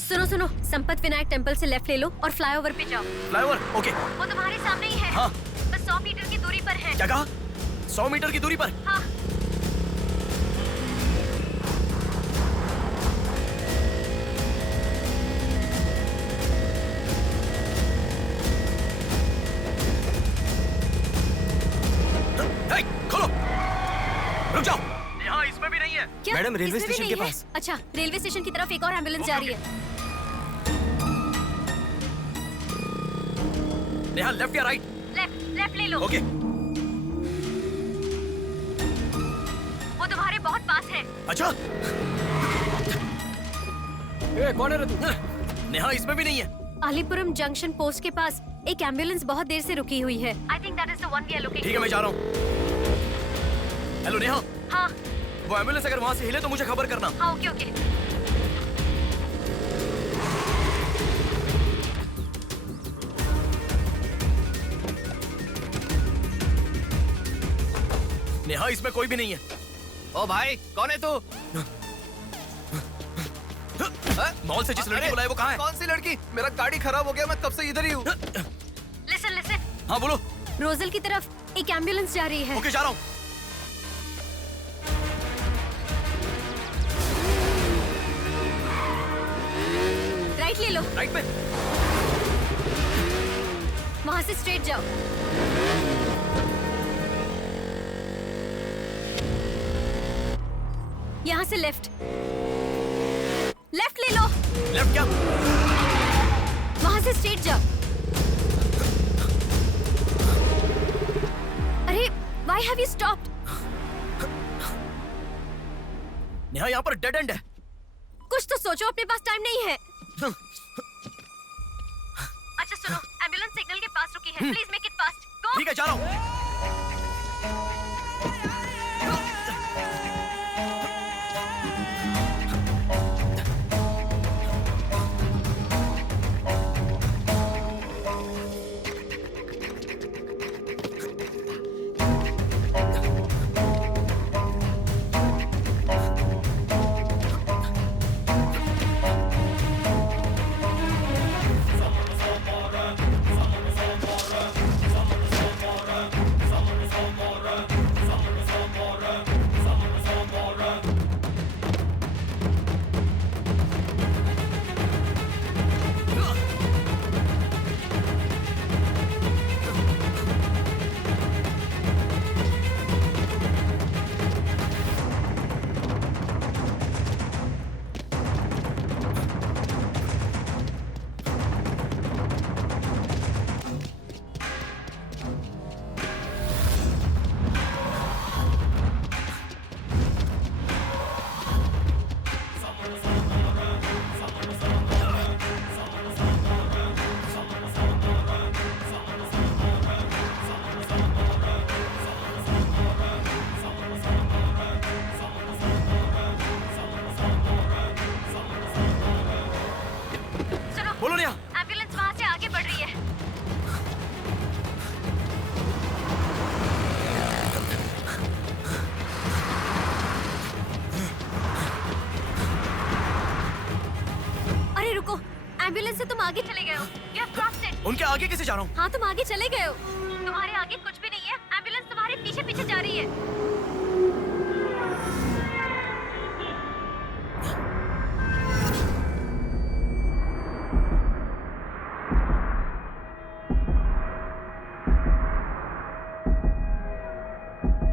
सुनो, संपत विनायक टेम्पल से लेफ्ट ले लो और फ्लाईओवर पे जाओ। फ्लाईओवर? ओके। वो तुम्हारे सामने ही है। हाँ। बस 100 मीटर की दूरी पर है। क्या कहा? 100 मीटर की दूरी पर? हाँ। खोलो। रुक जाओ। यहाँ इसमें भी नहीं है। क्या? मैडम, रेलवे इसमें भी स्टेशन के नहीं है? पास। अच्छा, रेलवे स्टेशन की तरफ एक और एम्बुलेंस जा रही है। नेहा, लेफ्ट या राइट? लेफ्ट ले लो। ओके। वो तुम्हारे बहुत पास है। अच्छा। कौन है रे तू? नेहा, इसमें भी नहीं है। अलीपुरम जंक्शन पोस्ट के पास एक एम्बुलेंस बहुत देर से रुकी हुई है। I think that is the one we are looking for. ठीक है, मैं जा रहा हूँ। हेलो नेहा। हाँ। वो एम्बुलेंस अगर वहाँ से हिले तो मुझे खबर करना। हाँ, ओके। नेहा, इसमें कोई भी नहीं है। ओ भाई, कौन है तू? मॉल से जिस लड़की को लाए वो कहाँ है? कौन सी लड़की? मेरा गाड़ी खराब हो गया, मैं तब से इधर ही हूँ। लिसन। हाँ, बोलो। रोजल की तरफ एक एम्बुलेंस जा रही है। ओके, जा रहा हूँ। राइट ले लो। राइट पे? वहाँ से स्ट्रेट जाओ। यहाँ से लेफ्ट ले लो। लेफ्ट क्या? वहाँ से स्ट्रेट जाओ। अरे, why have you stopped? Neha, यहाँ पर डेड एंड है। कुछ तो सोचो, अपने पास टाइम नहीं है। अच्छा सुनो, एम्बुलेंस सिग्नल के पास रुकी है। Please make it fast. Go. ठीक है, जा रहा हूँ। आगे चले गए हो। You have crossed it. उनके आगे कैसे जा रहा हूँ? हाँ, तुम आगे चले गए हो। तुम्हारे आगे कुछ भी नहीं है। एम्बुलेंस तुम्हारे पीछे पीछे जा रही है।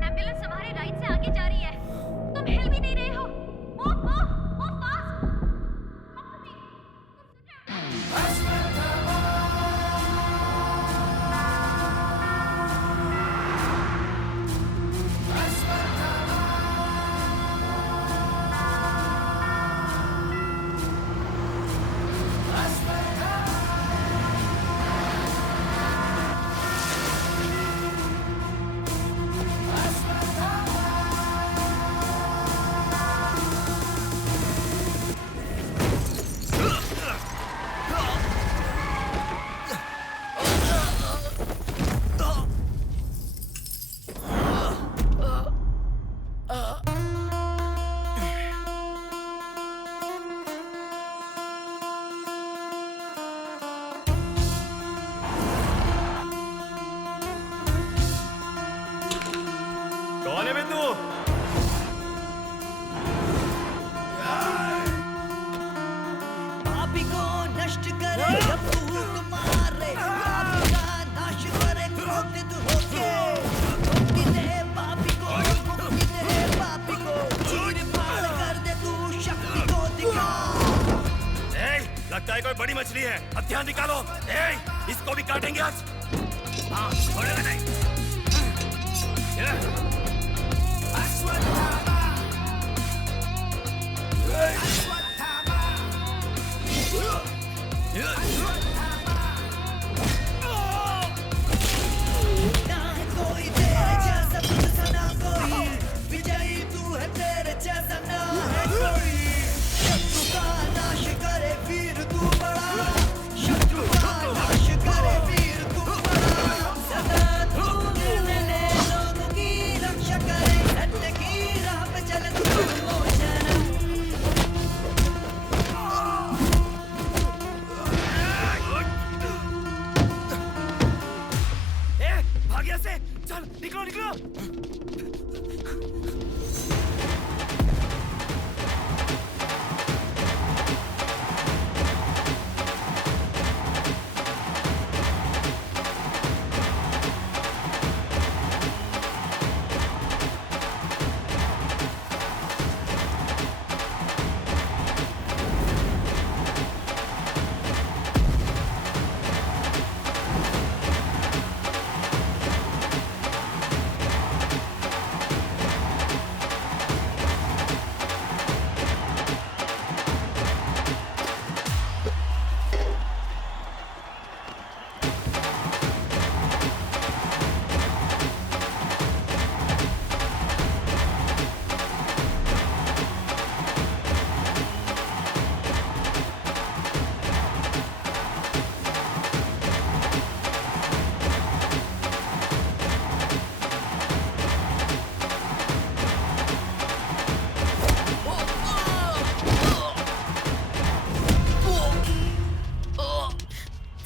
एम्बुलेंस तुम्हारे राइट से आगे जा रही है। तुम हिल भी नहीं रहे हो। Move, move, move fast. कौन है बे तू? पापी को नष्ट करे जब फूक मारे, पापी का नाश करे क्रोधित होके। मुक्ति दे पापी को, मुक्ति दे पापी को, चीर फाड़ कर दे तू शक्ति को दिखा। लगता है कोई बड़ी मछली है। हथियार निकालो। इसको भी काटेंगे आज। हाँ, छोड़ेगा नहीं। ना है कोई तेरे जैसा, तुझसा ना कोई। विजयी तू है, तेरे जैसा ना है कोई। शत्रु का नाश करे वीर तू बड़ा, शत्रु का नाश करे वीर तू बड़ा। सदा तू निर्मले लोगों की रक्षा करे, सत्य की राह पे चले तू मोचन। भाग यहाँ से। चल निकलो निकलो।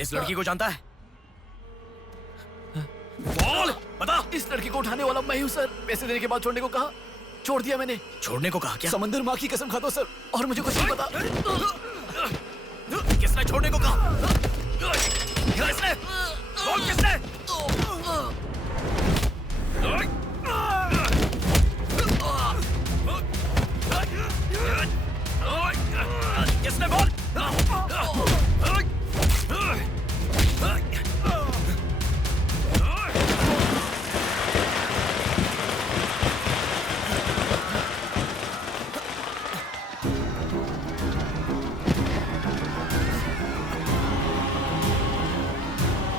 इस लड़की को जानता है? बोल, बता। इस लड़की को उठाने वाला मैं हूँ सर। पैसे देने के बाद छोड़ने को कहा, छोड़ दिया मैंने। छोड़ने को कहा क्या? समंदर माँ की कसम खाता हूँ सर, और मुझे कुछ नहीं पता। किसने छोड़ने को कहा? किसने? बोल किसने? किसने? बोल।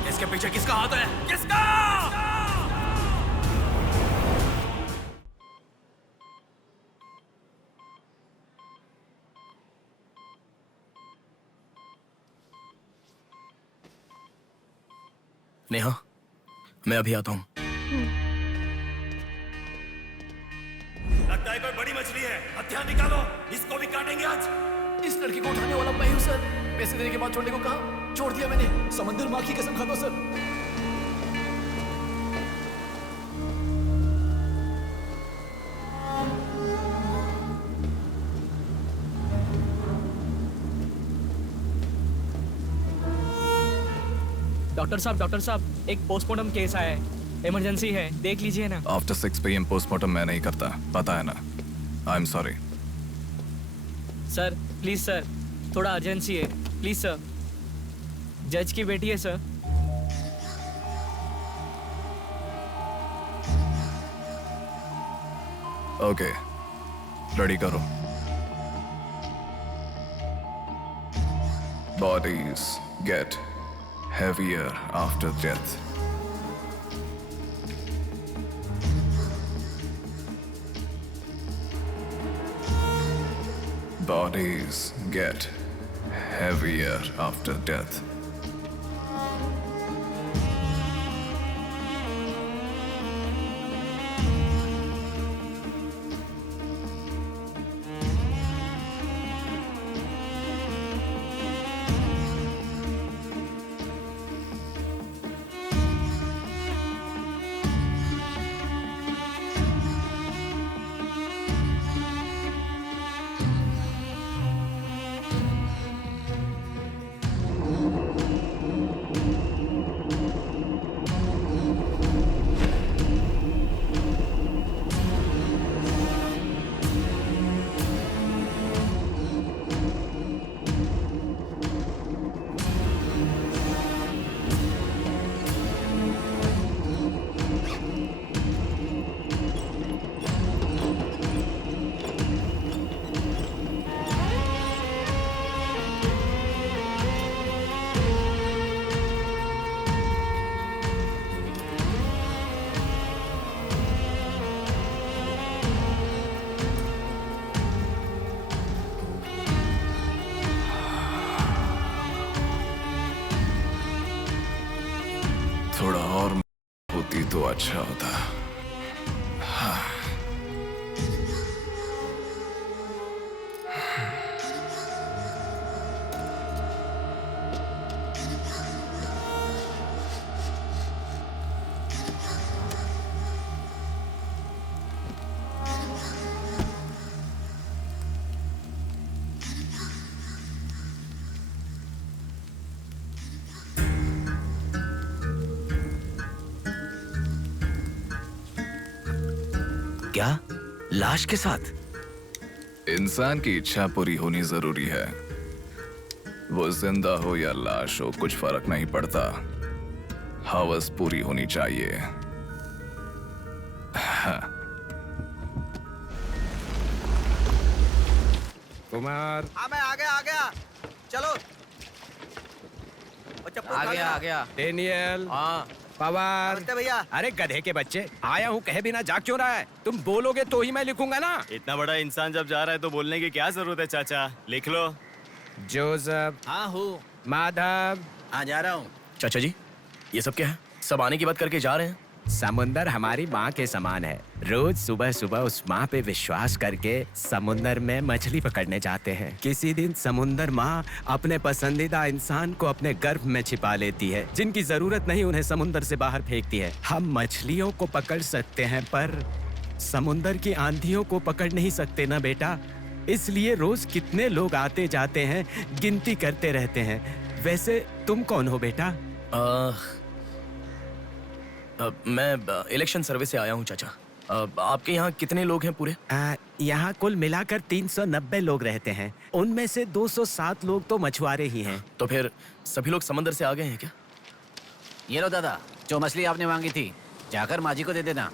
इसके पीछे किसका हाथ है? किसका? नेहा, मैं अभी आता हूँ। लगता है कोई बड़ी मछली है। हथियार निकालो। इसको भी काटेंगे आज। इस लड़की को उठाने वाला मैं हूँ सर। पैसे देने के बाद छोड़ने को कहा, छोड़ दिया मैंने। समंदर माँ की कसम खाता हूं सर। डॉक्टर साहब एक पोस्टमार्टम केस आया है, इमरजेंसी है, देख लीजिए ना। आफ्टर 6 PM पोस्टमार्टम मैं नहीं करता, पता है ना। I am sorry sir, please sir, थोड़ा अर्जेंसी है, प्लीज सर। जज की बेटी है सर। ओके, रेडी करो। Bodies get heavier after death. Bodies get heavier after death. थोड़ा और होती तो अच्छा होता। हाँ। क्या? लाश के साथ? इंसान की इच्छा पूरी होनी जरूरी है। वो जिंदा हो या लाश हो, कुछ फर्क नहीं पड़ता। हवस पूरी होनी चाहिए। हाँ। कुमार, हाँ मैं आ गया। चलो। आ गया। डेनियल। हाँ। पवार। भैया। अरे गधे के बच्चे, आया हूँ कहे बिना जाग क्यों रहा है? तुम बोलोगे तो ही मैं लिखूंगा ना। इतना बड़ा इंसान जब जा रहा है तो बोलने की क्या जरूरत है चाचा? लिख लो। जोसेफ। हाँ हूँ। माधव। हाँ जा रहा हूँ। चाचा जी, ये सब क्या है? सब आने की बात करके जा रहे हैं। समुंदर हमारी माँ के समान है। रोज सुबह सुबह उस माँ पे विश्वास करके समुंदर में मछली पकड़ने जाते हैं। किसी दिन समुंदर माँ अपने पसंदीदा इंसान को अपने गर्भ में छिपा लेती है। जिनकी जरूरत नहीं उन्हें समुंदर से बाहर फेंकती है। हम मछलियों को पकड़ सकते हैं पर समुंदर की आंधियों को पकड़ नहीं सकते ना बेटा। इसलिए रोज कितने लोग आते जाते हैं, गिनती करते रहते हैं। वैसे तुम कौन हो बेटा? मैं इलेक्शन सर्वे से आया हूँ चाचा। आपके यहाँ कितने लोग हैं पूरे? यहाँ कुल मिलाकर 390 लोग रहते हैं। उनमें से 207 लोग तो मछुआरे ही हैं। तो फिर सभी लोग समंदर से आ गए हैं क्या? ये लो दादा, जो मछली आपने मांगी थी, जाकर माँ जी को दे देना।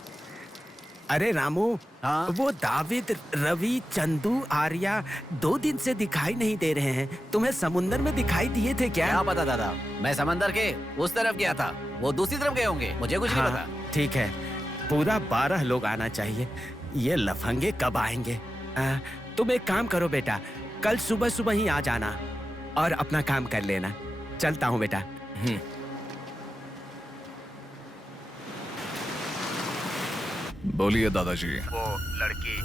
अरे रामू, हाँ? वो दाविद, रवि, चंदू, आर्या 2 दिन से दिखाई नहीं दे रहे हैं। तुम्हें समुंदर में दिखाई दिए थे क्या? क्या पता दादा, मैं समंदर के उस तरफ गया था, वो दूसरी तरफ गए होंगे, मुझे कुछ नहीं पता। ठीक है, पूरा 12 लोग आना चाहिए। ये लफंगे कब आएंगे? तुम एक काम करो बेटा, कल सुबह सुबह ही आ जाना और अपना काम कर लेना। चलता हूँ बेटा। बोलिए दादाजी। वो लड़की।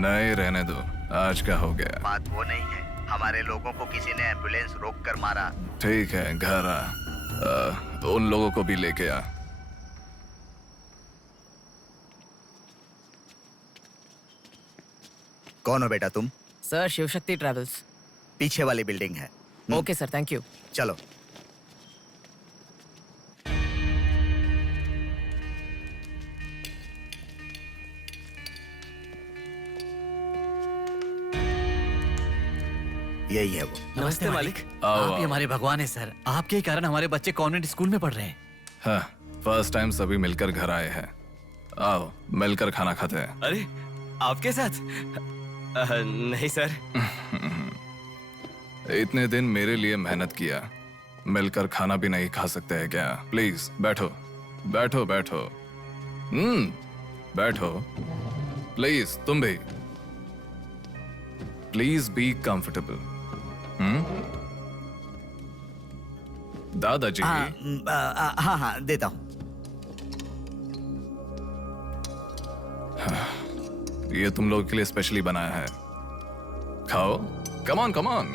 नहीं रहने दो, आज का हो गया। बात वो नहीं है, हमारे लोगों को किसी ने एम्बुलेंस रोक कर मारा। ठीक है, घर आ। उन लोगों को भी लेके आ। कौन हो बेटा तुम? Sir Shivshakti travels. पीछे वाली बिल्डिंग है। Okay sir, thank you. चलो। यही है वो। नमस्ते मालिक। आओ, आप ही आओ। हमारे भगवान है सर। आपके ही कारण हमारे बच्चे कॉन्वेंट स्कूल में पढ़ रहे हैं। हाँ, फर्स्ट टाइम सभी मिलकर घर आए हैं। आओ, मिलकर खाना खाते हैं। अरे आपके साथ? नहीं सर। इतने दिन मेरे लिए मेहनत किया, मिलकर खाना भी नहीं खा सकते हैं क्या? प्लीज बैठो, बैठो, बैठो। बैठो। प्लीज तुम भी। Please be comfortable. दादाजी। हाँ, देता हूँ। ये तुम लोगों के लिए स्पेशली बनाया है, खाओ। Come on, come on.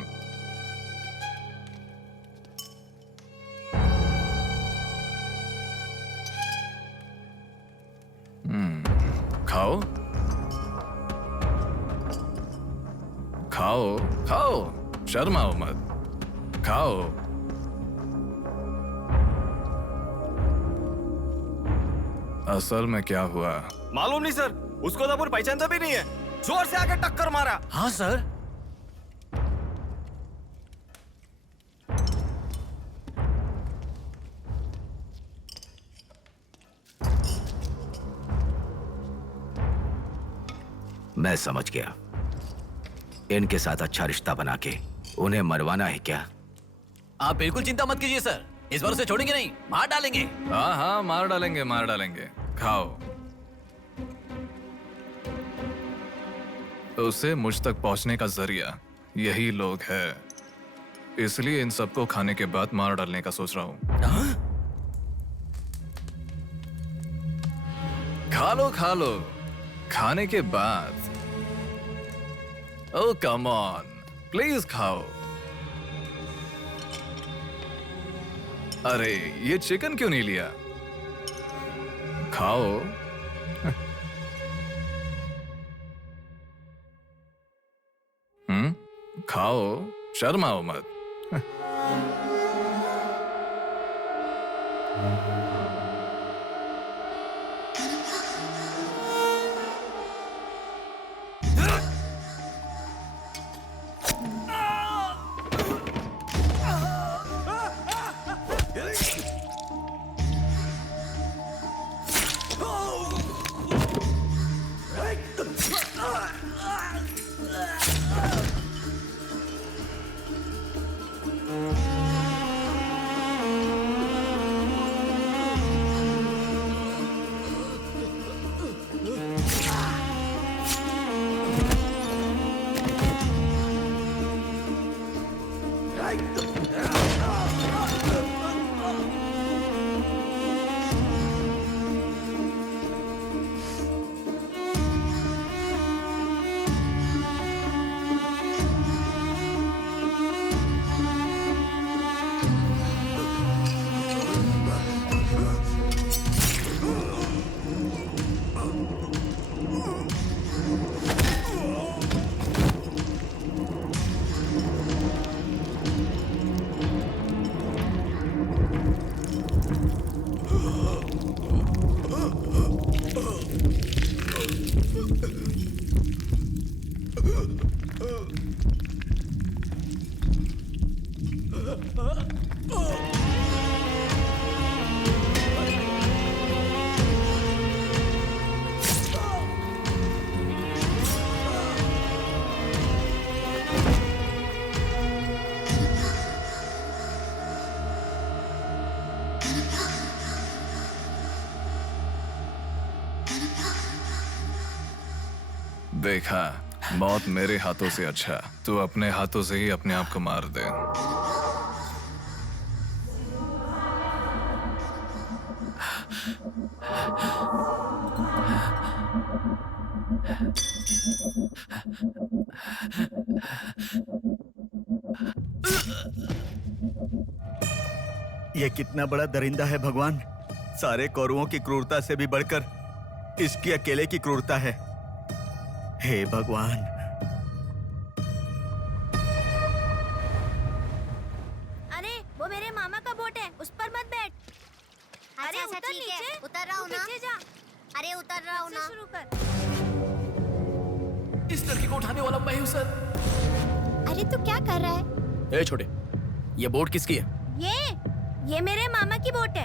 खाओ, खाओ, खाओ, शर्माओ मत, खाओ। असल में क्या हुआ मालूम नहीं सर, उसको तो पहचानता भी नहीं है। जोर से आके टक्कर मारा। हाँ सर। मैं समझ गया। इनके साथ अच्छा रिश्ता बना के उन्हें मरवाना है क्या? आप बिल्कुल चिंता मत कीजिए सर, इस बार उसे छोड़ेंगे नहीं, मार डालेंगे। हाँ हाँ, मार डालेंगे, मार डालेंगे। खाओ। उसे मुझ तक पहुंचने का जरिया यही लोग है, इसलिए इन सबको खाने के बाद मार डालने का सोच रहा हूं। खा लो, खा लो। खाने के बाद। ओह कम ऑन, प्लीज खाओ। अरे ये चिकन क्यों नहीं लिया? खाओ। खाओ, शर्माओ मत। देखा, मौत मेरे हाथों से अच्छा तू अपने हाथों से ही अपने आप को मार दे। ये कितना बड़ा दरिंदा है भगवान। सारे कौरवों की क्रूरता से भी बढ़कर इसकी अकेले की क्रूरता है। हे भगवान। अरे वो मेरे मामा का बोट है, उस पर मत बैठ। अरे अच्छा, उतर ठीक है, नीचे, उतर रहा हूँ ना। पीछे जा। अरे उतर रहा हूँ ना। शुरू कर। इस लड़की को उठाने वाला मैं हूँ सर। अरे तू क्या कर रहा है? ए छोटे, ये बोट किसकी है? ये मेरे मामा की बोट है।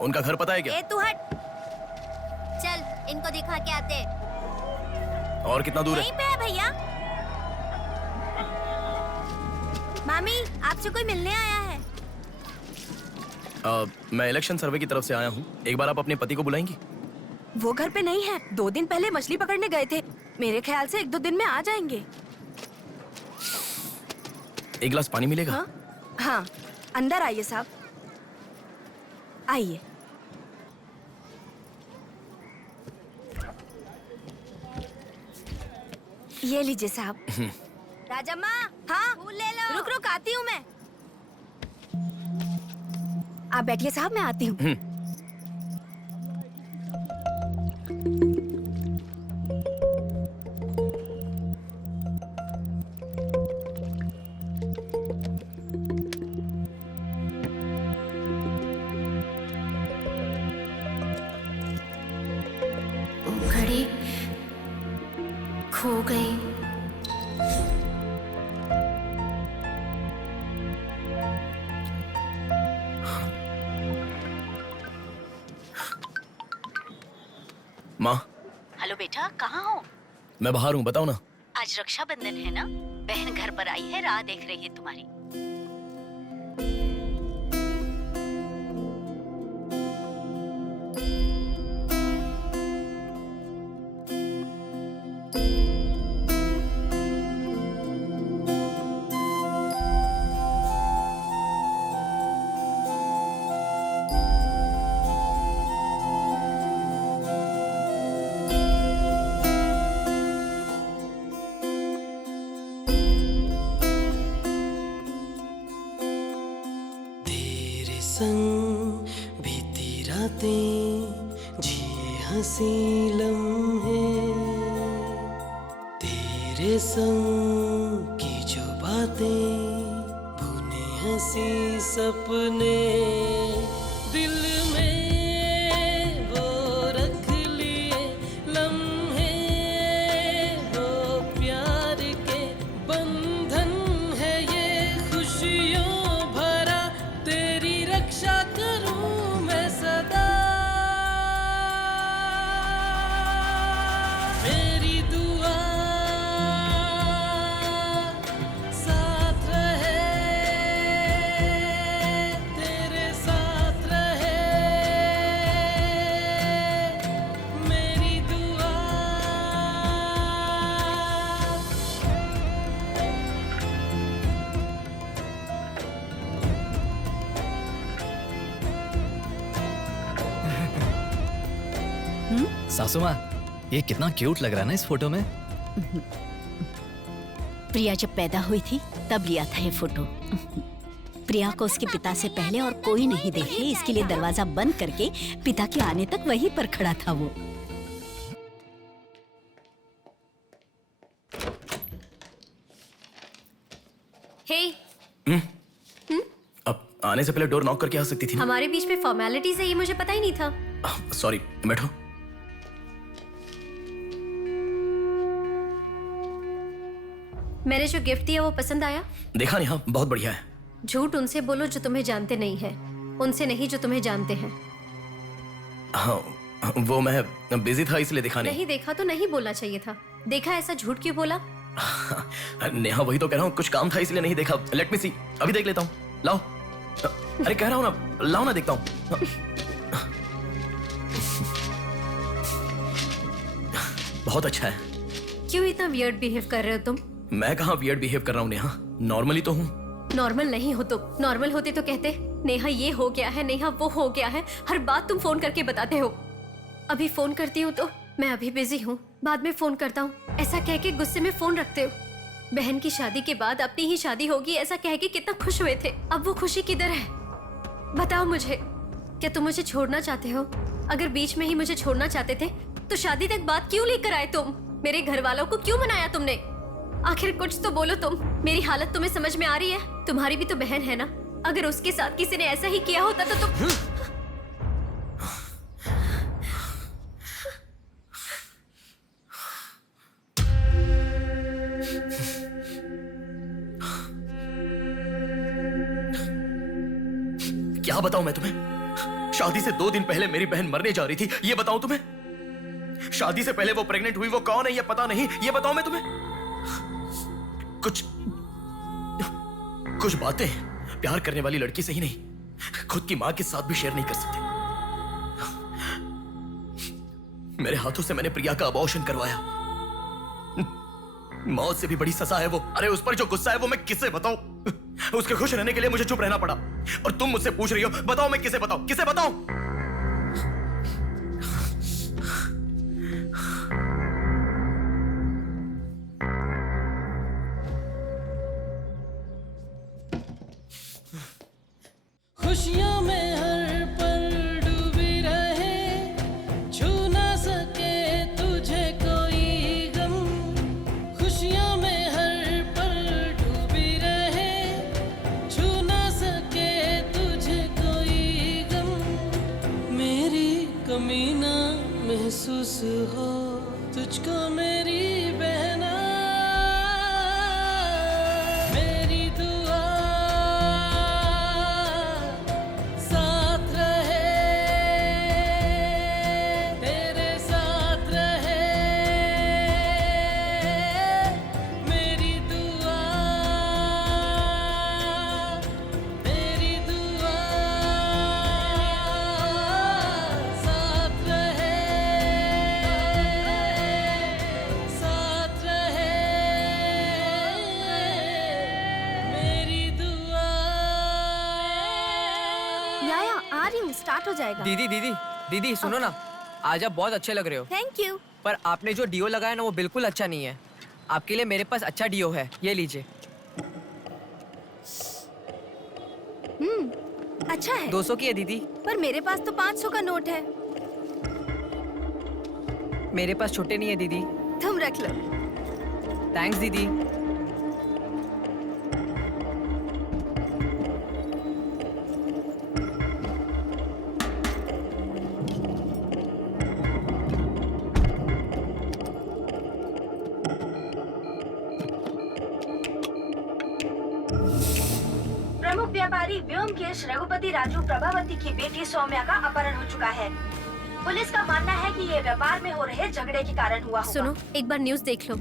उनका घर पता है क्या? ए तू हट। चल इनको दिखा के आते। और कितना दूर यहीं पे है भैया। मामी आपसे कोई मिलने आया है। मैं इलेक्शन सर्वे की तरफ से आया हूँ। एक बार आप अपने पति को बुलाएंगी? वो घर पे नहीं है, 2 दिन पहले मछली पकड़ने गए थे। मेरे ख्याल से 1-2 दिन में आ जाएंगे। एक गिलास पानी मिलेगा? हाँ, अंदर आइए साहब, आइए। ये लीजिए साहब। राजम्मा, हाँ फूल ले लो। रुक रुक आती हूँ मैं। आप बैठिए साहब, मैं आती हूँ। घड़ी खो गई। माँ, हेलो बेटा, कहाँ हो? मैं बाहर हूँ, बताओ ना। आज रक्षाबंधन है ना, बहन घर पर आई है, राह देख रही है तुम्हारी। संग बीती रातें जिए हंसी लम्हे, तेरे संग की जो बातें बुने हंसी सपने, दिल में वो रख लिए लम्हे, वो प्यार के बंधन है ये खुशियों भरा, तेरी रक्षा करूं मैं सदा, मेरी दुआ साथ रहे, तेरे साथ रहे, मेरी दुआ। सासू माँ, ये कितना क्यूट लग रहा है ना इस फोटो में। प्रिया जब पैदा हुई थी तब लिया था ये फोटो। प्रिया को उसके पिता से पहले और कोई नहीं देखे, इसके लिए दरवाजा बंद करके पिता के आने तक वहीं पर खड़ा था वो। हे, अब आने से पहले डोर नॉक करके आ सकती थी ना? हमारे बीच में फॉर्मेलिटीज है, ये मुझे पता ही नहीं था। सॉरी, बैठो। मैंने जो गिफ्ट दिया वो पसंद आया? देखा नहीं? हाँ, बहुत बढ़िया है। झूठ उनसे बोलो जो तुम्हें जानते नहीं है, उनसे नहीं जो तुम्हें जानते हैं। हाँ, वो मैं बिजी था इसलिए देखा नहीं। नहीं देखा तो नहीं बोलना चाहिए था। देखा ऐसा झूठ क्यों बोला? नेहा, वही तो कह रहा हूँ, कुछ काम था इसलिए नहीं देखा। लेट मी सी, अभी देख लेता हूँ। लाओ। अरे कह रहा हूँ ना, लाओ ना, देखता हूँ। बहुत अच्छा है। क्यों इतना वियर्ड बिहेव कर रहे हो तुम? मैं कहाँ वियर्ड बिहेव कर रहा हूँ नेहा, नॉर्मली तो हूँ। नॉर्मल नहीं हो तुम। नॉर्मल होते तो कहते नेहा ये हो गया है, नेहा वो हो गया है। हर बात तुम फोन करके बताते हो। अभी फोन करती हूँ तो मैं अभी बिजी हूँ, बाद में फोन करता हूँ, ऐसा कह के गुस्से में फोन रखते हो। बहन की शादी के बाद अपनी ही शादी होगी ऐसा कह के कितना खुश हुए थे, अब वो खुशी किधर है? बताओ मुझे, क्या तुम मुझे छोड़ना चाहते हो? अगर बीच में ही मुझे छोड़ना चाहते थे तो शादी तक बात क्यों लेकर आए तुम? मेरे घर वालों को क्यों मनाया तुमने? आखिर कुछ तो बोलो तुम। मेरी हालत तुम्हें समझ में आ रही है? तुम्हारी भी तो बहन है ना, अगर उसके साथ किसी ने ऐसा ही किया होता तो तुम क्या बताऊं मैं तुम्हें? शादी से 2 दिन पहले मेरी बहन मरने जा रही थी, ये बताऊं तुम्हें? शादी से पहले वो प्रेग्नेंट हुई, वो कौन है ये पता नहीं, ये बताऊं मैं तुम्हें? कुछ बातें प्यार करने वाली लड़की से ही नहीं, खुद की मां के साथ भी शेयर नहीं कर सकते। मेरे हाथों से मैंने प्रिया का अबॉर्शन करवाया। मौत से भी बड़ी सजा है वो। अरे उस पर जो गुस्सा है वो मैं किसे बताऊं? उसके खुश रहने के लिए मुझे चुप रहना पड़ा। और तुम मुझसे पूछ रही हो, बताओ मैं किसे बताऊं? किसे बताऊं? खुशियों में हर पल डूबी रहे, छू ना सके तुझे कोई गम। खुशियों में हर पल डूबी रहे, छू ना सके तुझे कोई गम। मेरी कमी ना महसूस हो तुझको मेरी बहना। मेरी दुआ साथ रहे, तेरे साथ रहे। मेरी दुआ साथ रहे, साथ रहे। मेरी दुआ। याया आ रही हूँ, स्टार्ट हो जाएगा। दीदी सुनो ना, आज आप बहुत अच्छे लग रहे हो। Thank you. पर आपने जो डिओ लगाया ना वो बिल्कुल अच्छा नहीं है। आपके लिए मेरे पास अच्छा डिओ है, ये लीजिए। अच्छा है। 200 की है दीदी। पर मेरे पास तो 500 का नोट है। मेरे पास छोटे नहीं है दीदी। तुम रख लो। थैंक्स दीदी। प्रमुख व्यापारी व्योमकेश रघुपति राजू प्रभावती की बेटी सौम्या का अपहरण हो चुका है। पुलिस का मानना है कि ये व्यापार में हो रहे झगड़े के कारण हुआ होगा। सुनो, एक बार न्यूज़ देख लो।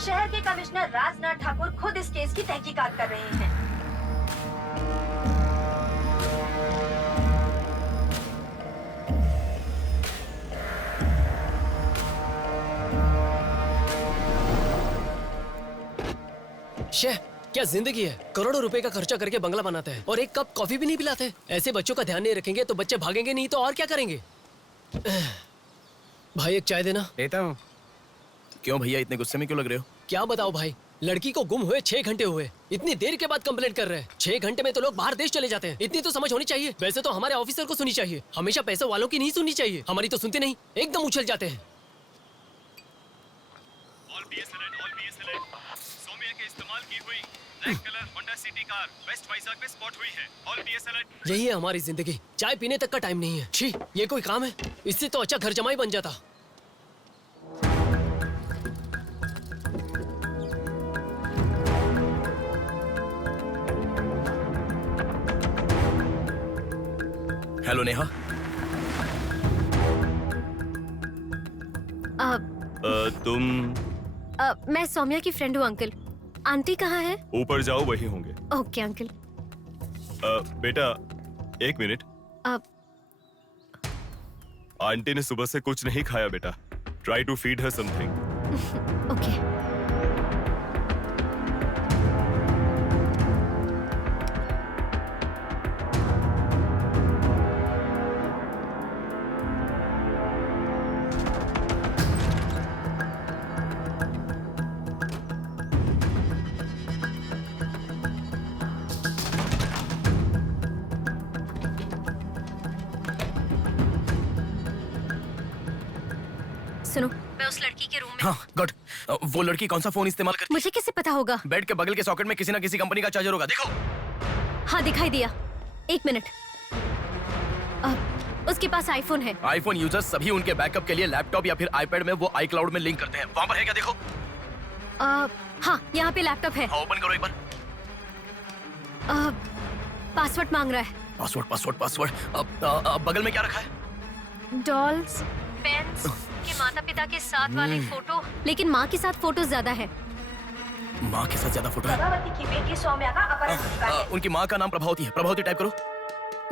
शहर के कमिश्नर राजनाथ ठाकुर खुद इस केस की तहकीकात कर रहे हैं। शे, क्या जिंदगी है। करोड़ों रुपए का खर्चा करके बंगला बनाते हैं और एक कप कॉफी भी नहीं पिलाते। ऐसे बच्चों का ध्यान नहीं रखेंगे तो बच्चे भागेंगे नहीं तो और क्या करेंगे। भाई एक चाय देना। देता हूँ। क्यों भैया इतने गुस्से में क्यों लग रहे हो? क्या बताओ भाई, लड़की को गुम हुए 6 घंटे हुए, इतनी देर के बाद कंप्लेंट कर रहे हैं। 6 घंटे में तो लोग बाहर देश चले जाते हैं। इतनी तो समझ होनी चाहिए। वैसे तो हमारे ऑफिसर को सुनी चाहिए, हमेशा पैसे वालों की नहीं सुननी चाहिए। हमारी तो सुनते नहीं, एकदम उछल जाते हैं। सौम्या के इस्तेमाल की हुई black colour Honda City car west Vizag में स्पॉट हुई है। All BS alert. यही है हमारी जिंदगी। चाय पीने तक का टाइम नहीं है। छी, ये कोई काम है? इससे तो अच्छा घर जमाई बन जाता। हेलो नेहा। तुम? मैं सौम्या की फ्रेंड हूँ अंकल। आंटी कहाँ है? ऊपर जाओ, वही होंगे। Okay uncle. बेटा 1 मिनट। आंटी ने सुबह से कुछ नहीं खाया बेटा। Try to feed her something. Okay. सुनो, मैं उस लड़की के रूम में। हाँ गुड। वो लड़की कौन सा फोन इस्तेमाल करती मुझे कैसे पता होगा? बेड के बगल के सॉकेट में किसी ना किसी कंपनी का चार्जर होगा, देखो। हाँ दिखाई दिया। 1 मिनट। उसके पास आईफोन है। आईफोन यूजर्स सभी उनके बैकअप के लिए लैपटॉप या फिर आईपैड में वो iCloud में लिंक करते हैं। वहाँ पर है क्या, देखो। हाँ यहाँ पे लैपटॉप है। ओपन करो एक बार। पासवर्ड मांग रहा है। पासवर्ड। बगल में क्या रखा है? डॉल्स, पेन्स के माता पिता के साथ वाली फोटो, लेकिन माँ के साथ फोटो ज्यादा है। माँ के साथ ज्यादा फोटो है। प्रभावती की बेटी सौम्या का अपहरण हो चुका है। उनकी माँ का नाम प्रभावती है। प्रभावती टाइप करो।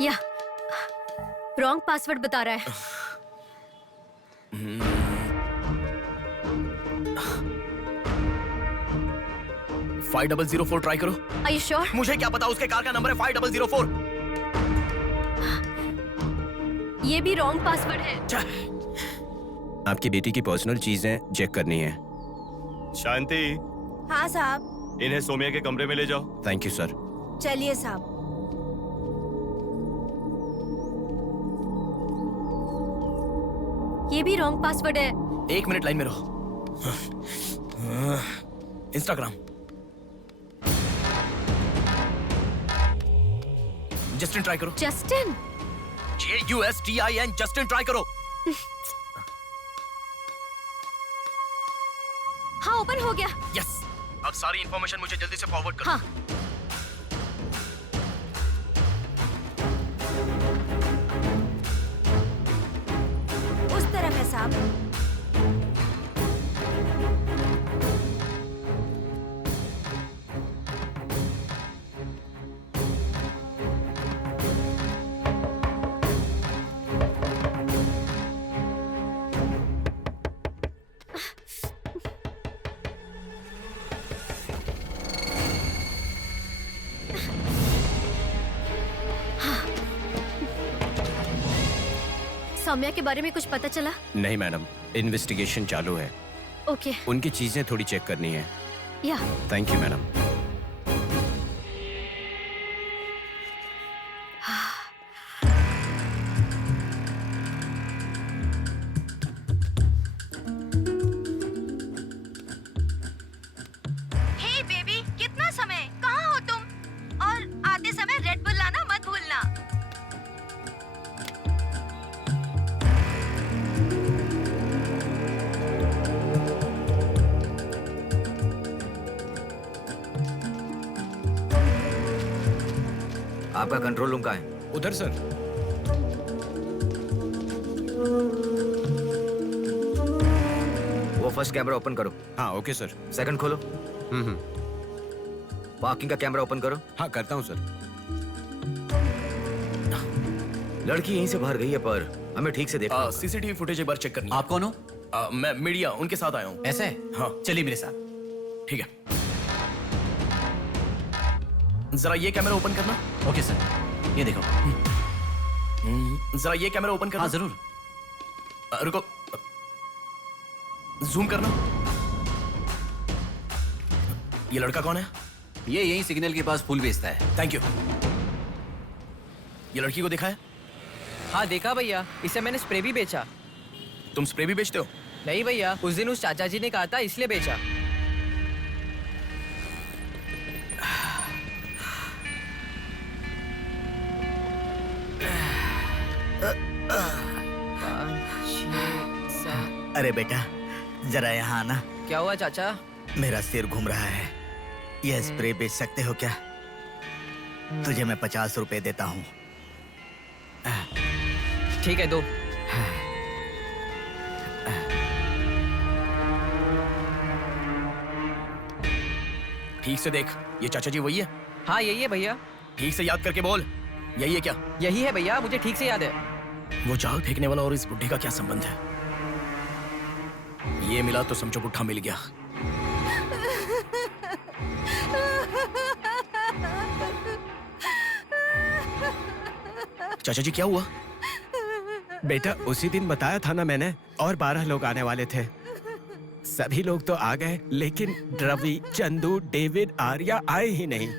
या रॉन्ग पासवर्ड बता रहा है। 5004 ट्राई करो। Are you sure? मुझे क्या पता, उसके कार का नंबर है 5004। ये भी रॉन्ग पासवर्ड है। आपकी बेटी की पर्सनल चीजें चेक करनी है। शांति, हाँ साहब। इन्हें सोम्या के कमरे में ले जाओ। Thank you sir. चलिए साहब। ये भी रॉन्ग पासवर्ड है। 1 मिनट लाइन में रहो। इंस्टाग्राम। जस्टिन ट्राई करो। जस्टिन? JUSTIN, जस्टिन ट्राई करो। हाँ ओपन हो गया। यस। अब सारी इंफॉर्मेशन मुझे जल्दी से फॉरवर्ड करो। हाँ। उस तरफ है साहब। सौम्या के बारे में कुछ पता चला? नहीं मैडम, इन्वेस्टिगेशन चालू है। ओके। उनकी चीजें थोड़ी चेक करनी है। या। Thank you madam. Hey baby, कितना समय? कहाँ हो तुम? और आते समय रेड बुल लाना मत भूलना। आपका कंट्रोल रूम कहाँ है? उधर सर। वो फर्स्ट कैमरा ओपन करो। हाँ ओके सर। सेकंड खोलो। पार्किंग का कैमरा ओपन करो। हाँ करता हूँ सर। लड़की यहीं से बाहर गई है, पर हमें ठीक से देखना। सीसीटीवी फुटेज एक बार चेक करनी है। आप कौन हो? मैं मीडिया, उनके साथ आया हूँ। ऐसे? हाँ चलिए मेरे साथ। ठीक है। जरा ये कैमरा ओपन करना। ओके सर, ये देखो। जरा ये कैमरा ओपन करना। हाँ जरूर। रुको, जूम करना। ये लड़का कौन है? ये यही सिग्नल के पास फूल बेचता है। Thank you. ये लड़की को देखा है? हाँ देखा भैया, इसे मैंने स्प्रे भी बेचा। तुम स्प्रे भी बेचते हो? नहीं भैया, उस दिन उस चाचा जी ने कहा था इसलिए बेचा। अरे बेटा, जरा यहाँ आना। क्या हुआ चाचा? मेरा सिर घूम रहा है। यह स्प्रे बेच सकते हो क्या? तुझे मैं 50 रुपए देता हूँ। ठीक है, दो। ठीक से देख, ये चाचा जी वही है? हाँ यही है भैया। ठीक से याद करके बोल, यही है क्या? यही है भैया, मुझे ठीक से याद है। वो जाल फेंकने वाला और इस बुड्ढे का क्या संबंध है? ये मिला तो समझो बुड्ढा मिल गया। चाचा जी क्या हुआ? बेटा उसी दिन बताया था ना मैंने, और 12 लोग आने वाले थे। सभी लोग तो आ गए, लेकिन रवि, चंदू, डेविड, आर्या आए ही नहीं।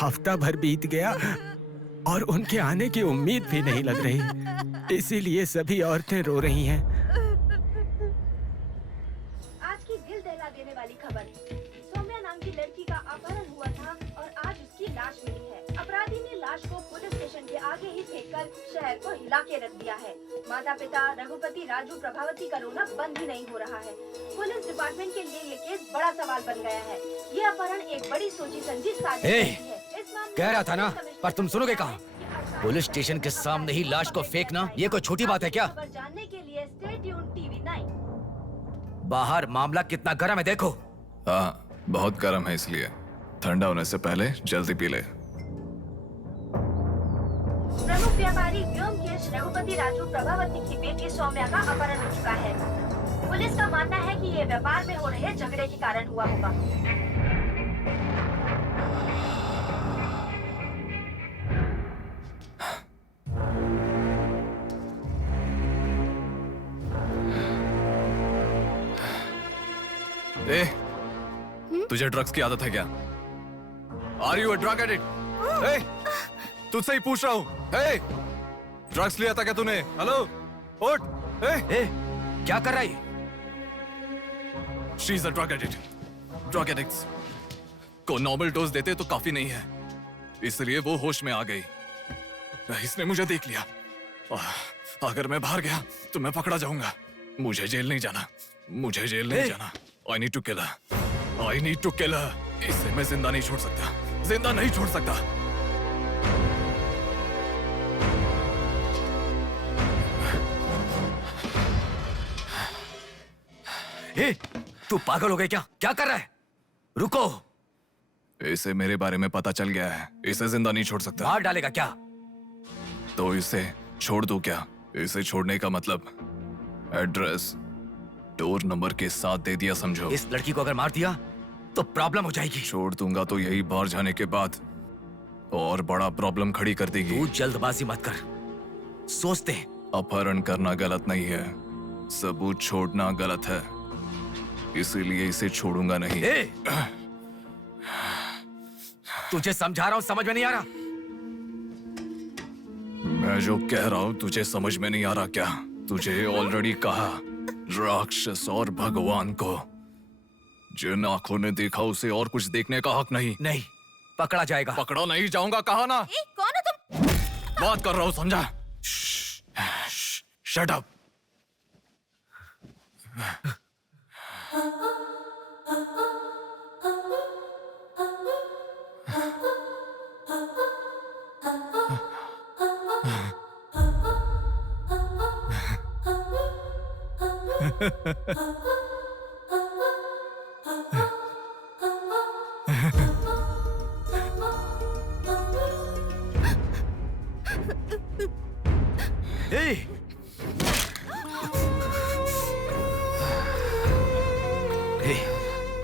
हफ्ता भर बीत गया और उनके आने की उम्मीद भी नहीं लग रही। इसीलिए सभी औरतें रो रही हैं। शहर को हिला के रख दिया है। माता पिता रघुपति, राजू, प्रभावती का रोना बंद ही नहीं हो रहा है। पुलिस डिपार्टमेंट के लिए ये केस बड़ा सवाल बन गया है। ये अपहरण एक बड़ी सोची समझी साजिश है। इस मामले कह रहा था ना, पर तुम सुनोगे कहाँ? पुलिस स्टेशन के सामने ही लाश को फेंकना ये कोई छोटी बात है क्या? जानने के लिए स्टे ट्यून टीवी 9। बाहर मामला कितना गर्म है देखो। हाँ, बहुत गर्म है, इसलिए ठंडा होने से पहले जल्दी पी ले। प्रमुख व्यापारी व्योमकेश रघुपति राजू प्रभावती की बेटी सौम्या का अपहरण हो चुका है। पुलिस का मानना है कि ये व्यापार में हो रहे झगड़े के कारण हुआ होगा। ए, तुझे ड्रग्स की आदत है क्या? Are you a drug addict? तुझसे ही पूछ रहा हूँ। ड्रग्स लिया था क्या तूने? हेलो, उठ। क्या कर रहा है? She is a drug addict. Drug addicts को नॉर्मल डोज देते तो काफी नहीं है, इसलिए वो होश में आ गई। इसने मुझे देख लिया। अगर मैं बाहर गया तो मैं पकड़ा जाऊंगा। मुझे जेल नहीं जाना, मुझे जेल नहीं जाना। I need to kill her. I need to kill her. इसे मैं जिंदा नहीं छोड़ सकता, जिंदा नहीं छोड़ सकता। तू पागल हो गया क्या? क्या कर रहा है? रुको। इसे मेरे बारे में पता चल गया है, इसे जिंदा नहीं छोड़ सकता। मार डालेगा क्या? तो इसे छोड़ दूं क्या? इसे छोड़ने का मतलब एड्रेस डोर नंबर के साथ दे दिया, समझो। इस लड़की को अगर मार दिया तो प्रॉब्लम हो जाएगी। छोड़ दूंगा तो यही बाहर जाने के बाद और बड़ा प्रॉब्लम खड़ी कर देगी। तू जल्दबाजी मत कर, सोचते हैं। अपहरण करना गलत नहीं है, सबूत छोड़ना गलत है, इसीलिए इसे छोड़ूंगा नहीं। तुझे समझा रहा हूं, समझ में नहीं आ रहा? मैं जो कह रहा हूं तुझे समझ में नहीं आ रहा क्या? तुझे ऑलरेडी कहा, राक्षस और भगवान को जिन आंखों ने देखा उसे और कुछ देखने का हक नहीं। नहीं, पकड़ा जाएगा। पकड़ा नहीं जाऊंगा, कहा ना। कौन हो तुम? बात कर रहा हूं, समझा? Shut up.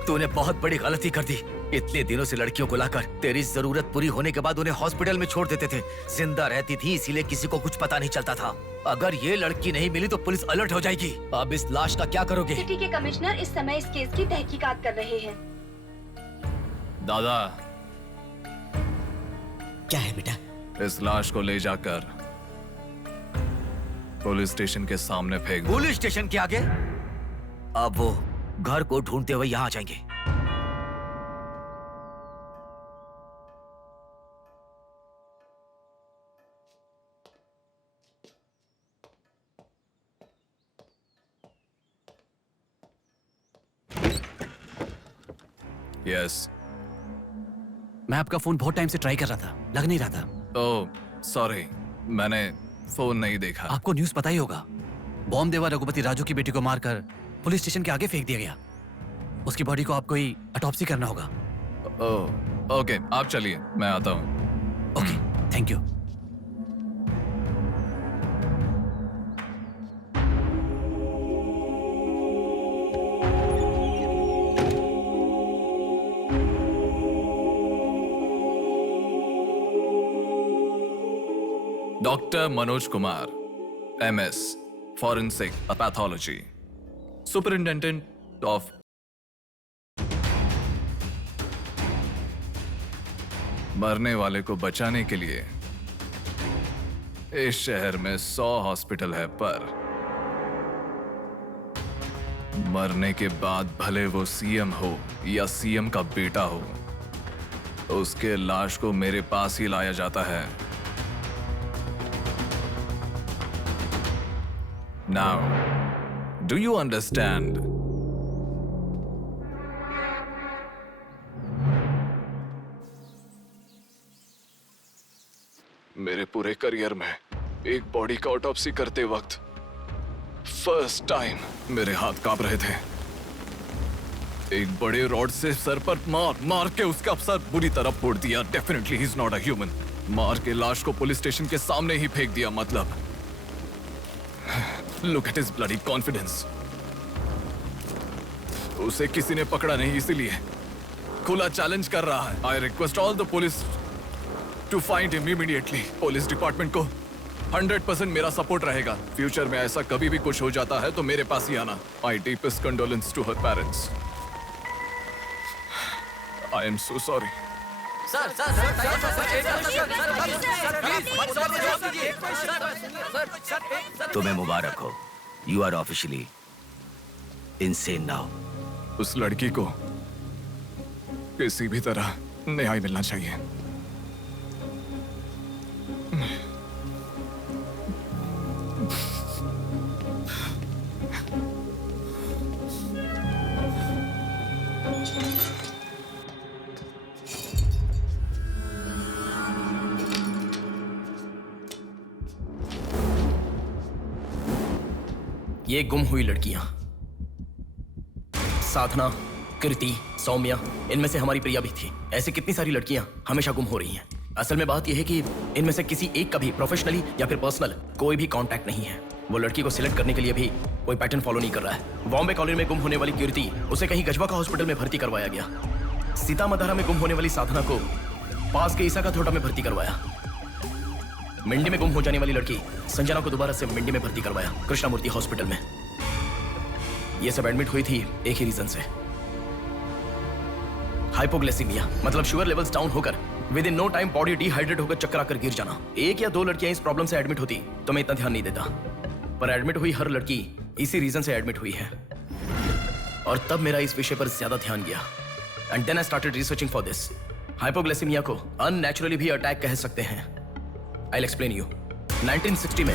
तूने बहुत बड़ी गलती कर दी। इतने दिनों से लड़कियों को लाकर तेरी जरूरत पूरी होने के बाद उन्हें हॉस्पिटल में छोड़ देते थे। जिंदा रहती थी इसीलिए किसी को कुछ पता नहीं चलता था। अगर ये लड़की नहीं मिली तो पुलिस अलर्ट हो जाएगी। अब इस लाश का क्या करोगे? सिटी के कमिश्नर इस समय इस केस की तहकीकात कर रहे हैं। दादा, क्या है बेटा? इस लाश को ले जाकर पुलिस स्टेशन के सामने फेंक दो। पुलिस स्टेशन के आगे? अब वो घर को ढूंढते हुए यहाँ आ जाएंगे। यस। मैं आपका फोन बहुत टाइम से ट्राई कर रहा था, लग नहीं रहा था। ओह, सॉरी, मैंने फोन नहीं देखा। आपको न्यूज़ पता ही होगा, बॉम्ब देवा रघुपति राजू की बेटी को मारकर पुलिस स्टेशन के आगे फेंक दिया गया। उसकी बॉडी को आपको ही ऑटोप्सी करना होगा। ओह, ओके, आप चलिए, मैं आता हूँ। Okay, thank you. Doctor Manoj Kumar, MS, Forensic Pathology, Superintendent of मरने वाले को बचाने के लिए इस शहर में 100 हॉस्पिटल है, पर मरने के बाद भले वो CM हो या CM का बेटा हो, उसके लाश को मेरे पास ही लाया जाता है। Now, do you understand? मेरे पूरे करियर में एक बॉडी का ऑटोप्सी करते वक्त फर्स्ट टाइम मेरे हाथ कांप रहे थे। एक बड़े रॉड से सर पर मार के उसका सर बुरी तरह फोड़ दिया। Definitely he is not a human. मार के लाश को पुलिस स्टेशन के सामने ही फेंक दिया। मतलब look at his bloody confidence. उसे किसी ने पकड़ा नहीं, इसीलिए खुला चैलेंज कर रहा है। I request all the police to find him immediately. Police department को 100% मेरा सपोर्ट रहेगा। फ्यूचर में ऐसा कभी भी कुछ हो जाता है तो मेरे पास ही आना। My deepest condolence to her parents. I am so sorry. तुम्हें मुबारक हो। You are officially insane now. उस लड़की को किसी भी तरह न्याय मिलना चाहिए। ये गुम हुई लड़कियां साधना, कृति, सौम्या, इनमें से हमारी प्रिया भी थी। ऐसी कितनी सारी लड़कियां हमेशा गुम हो रही हैं। असल में बात यह है कि इनमें से किसी एक का भी प्रोफेशनली या फिर पर्सनल कोई भी कांटेक्ट नहीं है। वो लड़की को सिलेक्ट करने के लिए भी कोई पैटर्न फॉलो नहीं कर रहा है। बॉम्बे कॉलोनी में गुम होने वाली कीर्ति, उसे कहीं गजवा का हॉस्पिटल में भर्ती करवाया गया। सीतामढ़ी में गुम होने वाली साधना को पास के ईसा का थोड़ा में भर्ती करवाया। मंडी में गुम हो जाने वाली लड़की संजना को दोबारा से मंडी में भर्ती करवाया, कृष्णामूर्ति हॉस्पिटल में। ये सब एडमिट हुई थी एक ही रीजन से, हाइपोग्लाइसीमिया, मतलब शुगर लेवल्स डाउन होकर within no time body dehydrate होकर चक्कर आकर गिर जाना। एक या दो लड़कियां इस प्रॉब्लम से एडमिट होती तो मैं इतना ध्यान नहीं देता, पर एडमिट हुई हर लड़की इसी रीजन से एडमिट हुई है। और तब मेरा इस विषय पर ज्यादा ध्यान गया and then I started researching for this. Hypoglycaemia को अननेचुरली भी अटैक कह सकते हैं। I'll explain you. 1960 में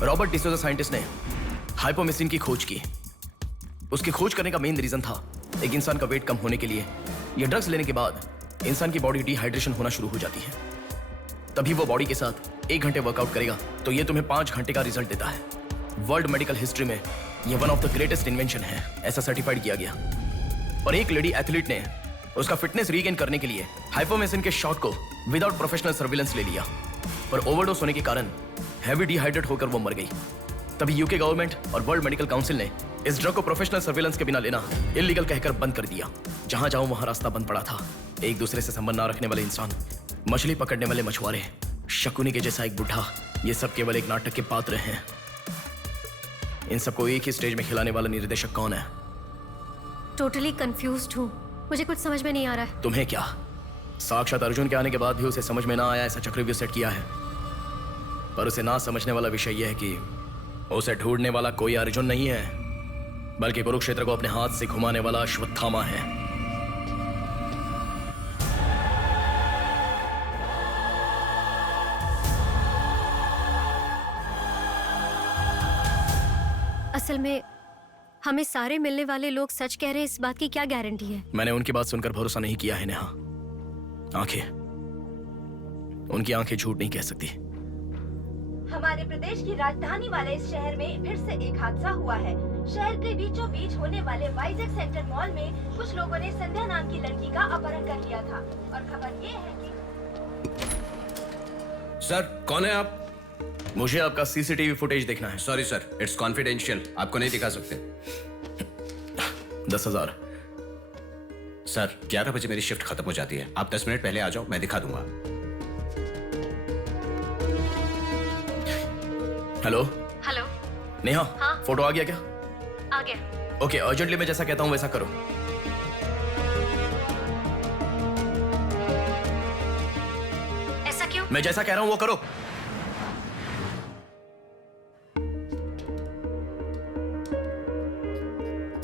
रॉबर्ट डिसोजा साइंटिस्ट ने हाइपोमेसिन की खोज की। उसकी खोज करने का मेन रीजन था एक इंसान का वेट कम होने के लिए ये ड्रग्स लेने के बाद इंसान की बॉडी डिहाइड्रेशन होना शुरू हो जाती है। तभी वो बॉडी के साथ 1 घंटे वर्कआउट करेगा तो ये तुम्हें 5 घंटे का रिजल्ट देता है। वर्ल्ड मेडिकल हिस्ट्री में ये one of the greatest invention है, ऐसा सर्टिफाइड किया गया। और एक लेडी एथलीट ने उसका फिटनेस रीगेन करने के लिए हाइपोमेसिन के शॉट को विदाउट प्रोफेशनल सर्विलेंस ले लिया, पर ओवरडोज होने के कारण हैवी डिहाइड्रेट होकर वो मर गई। तभी यूके गवर्नमेंट और वर्ल्ड मेडिकल काउंसिल ने इस ड्रग को प्रोफेशनल सर्विलेंस के बिना लेना इलीगल कहकर बंद कर दिया। जहां जाऊं वहां रास्ता बंद पड़ा था। एक दूसरे से संबंध ना रखने वाले इंसान, मछली पकड़ने वाले मछुआरे, शकुनी के जैसा एक बुढ़ा, ये सब केवल एक नाटक के पात्र हैं। इन सबको एक ही स्टेज में खिलाने वाला निर्देशक कौन है? टोटली कंफ्यूज्ड हूँ, मुझे कुछ समझ में नहीं आ रहा है। तुम्हें क्या? साक्षात अर्जुन के आने के बाद भी उसे समझ में ना आया ऐसा चक्रव्यूह सेट किया है। पर उसे ना समझने वाला विषय यह है कि उसे ढूंढने वाला कोई अर्जुन नहीं है, बल्कि कुरुक्षेत्र को अपने हाथ से घुमाने वाला अश्वत्थामा है। असल में हमें सारे मिलने वाले लोग सच कह रहे हैं, इस बात की क्या गारंटी है? मैंने उनकी बात सुनकर भरोसा नहीं किया है नेहा। आंखें, उनकी आंखें झूठ नहीं कह सकती। हमारे प्रदेश की राजधानी वाले इस शहर में फिर से एक हादसा हुआ है। शहर के बीचों बीच होने वाले वाइजैक सेंटर मॉल में कुछ लोगों ने संध्या नाम की लड़की का अपहरण कर लिया था और खबर ये है कि सर, कौन है आप? मुझे आपका सीसीटीवी फुटेज देखना है। सॉरी सर, इट्स कॉन्फिडेंशियल, आपको नहीं दिखा सकते। 10,000। सर, 11 बजे मेरी शिफ्ट खत्म हो जाती है, आप 10 मिनट पहले आ जाओ, मैं दिखा दूंगा। हेलो हेलो नेहा, हाँ? फोटो आ गया क्या? आ गया। ओके, अर्जेंटली मैं जैसा कहता हूँ वैसा करो। ऐसा क्यों? मैं जैसा कह रहा हूँ वो करो।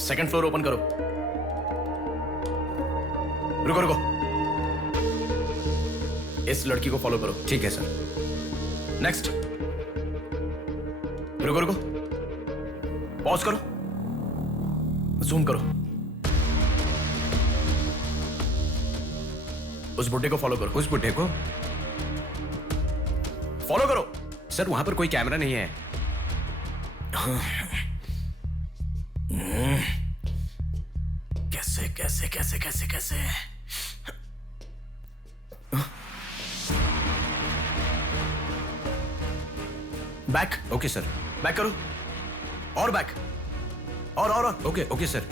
सेकंड फ्लोर ओपन करो। रुको रुको, इस लड़की को फॉलो करो। ठीक है सर। नेक्स्ट। रुको रुको, पॉज करो, जूम करो, उस बुड्ढे को फॉलो करो। उस बुड्ढे को फॉलो करो। सर वहां पर कोई कैमरा नहीं है। कैसे कैसे कैसे कैसे कैसे बैक। Okay sir. बैक करो, और बैक, और ओके ओके सर।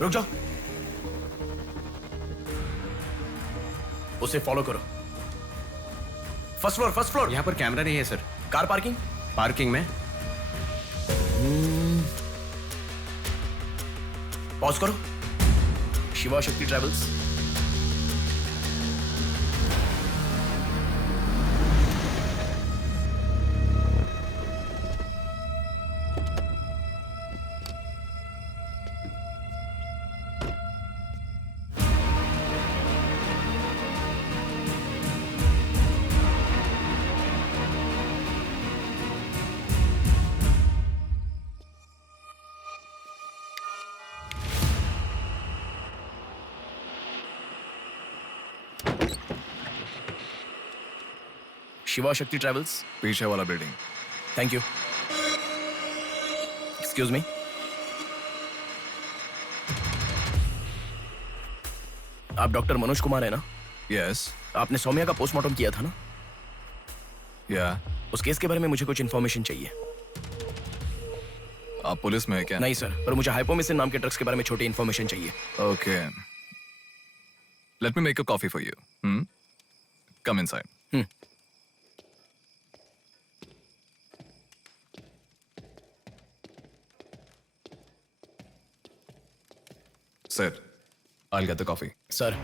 रुक जाओ, उसे फॉलो करो। First floor, first floor. यहाँ पर कैमरा नहीं है सर। कार पार्किंग, पार्किंग में। पॉज करो। शिवा शक्ति ट्रैवल्स। शिवा शक्ति ट्रैवल्स, पीछे वाला building. Thank you. Excuse me, आप डॉक्टर मनोज कुमार है ना? यस। आपने सौम्या का पोस्टमार्टम किया था ना? या। उस केस के बारे में मुझे कुछ इन्फॉर्मेशन चाहिए। आप पुलिस में है क्या? नहीं सर, पर मुझे हाइपोमिसिन नाम के ड्रग्स के बारे में छोटी इन्फॉर्मेशन चाहिए। Okay, let me make a coffee for you. Come inside. Sir, I'll get the coffee. Sir,